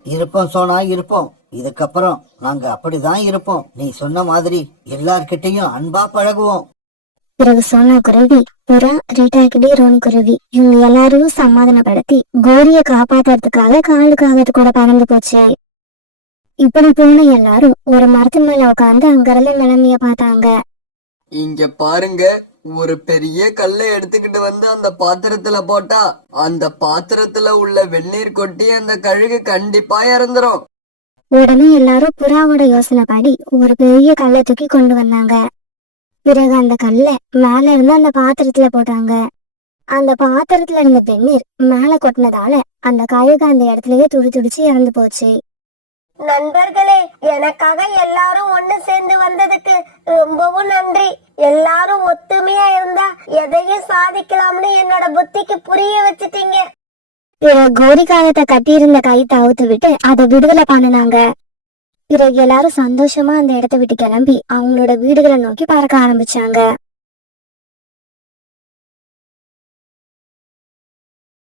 இருப்போம் சோனா, இருப்போம். இதுக்கப்புறம் நாங்க அப்படிதான் இருப்போம். நீ சொன்ன மாதிரி எல்லார்கிட்டையும் அன்பா பழகுவோம். பிறகு சோனா குருவி, புறா, ரீட்டாக்கிடி, ரோன் குருவி இவங்க எல்லாரையும் சமாதானப்படுத்தி கோரிய காப்பாத்துறதுக்காக காலுக்காக கூட பறந்து போச்சு. இப்படி போன எல்லாரும் ஒரு மரத்து மேல உட்கார்ந்து அங்கிருந்த நிலைமைய பார்த்தாங்க. இங்க பாருங்க, ஒரு பெரிய கல்லை எடுத்துக்கிட்டு வந்து அந்த பாத்திரத்துல போட்டா அந்த பாத்திரத்துல உள்ள வெந்நீர் கொட்டி அந்த கழுகு கண்டிப்பா இறந்துரும். உடனே எல்லாரும் புறாவோட யோசனைப்படி ஒரு பெரிய கல்லை தூக்கி கொண்டு வந்தாங்க. பிறகு அந்த கல்லை மேல இருந்து அந்த பாத்திரத்துல போட்டாங்க. அந்த பாத்திரத்துல இருந்த வெந்நீர் மேல கொட்டினதால அந்த கழுகு அந்த இடத்துலயே துடிச்சு இறந்து போச்சு. நண்பர்களே, எனக்காக எல்லாரும் ஒண்ணு சேர்ந்து வந்ததுக்கு ரொம்பவும் நன்றி. எல்லாரும் ஒத்துமையா இருந்தா எதையும் சாதிக்கலாம்னு என்னோட புத்திக்கு புரிய வச்சுட்டீங்க. பிறகு கோரிக்காலத்தை கட்டியிருந்த கயித்தை அவுத்து விட்டு அதை விடுதலை பண்ணினாங்க. பிறகு எல்லாரும் சந்தோஷமா அந்த இடத்த விட்டு கிளம்பி அவங்களோட வீடுகளை நோக்கி பறக்க ஆரம்பிச்சாங்க.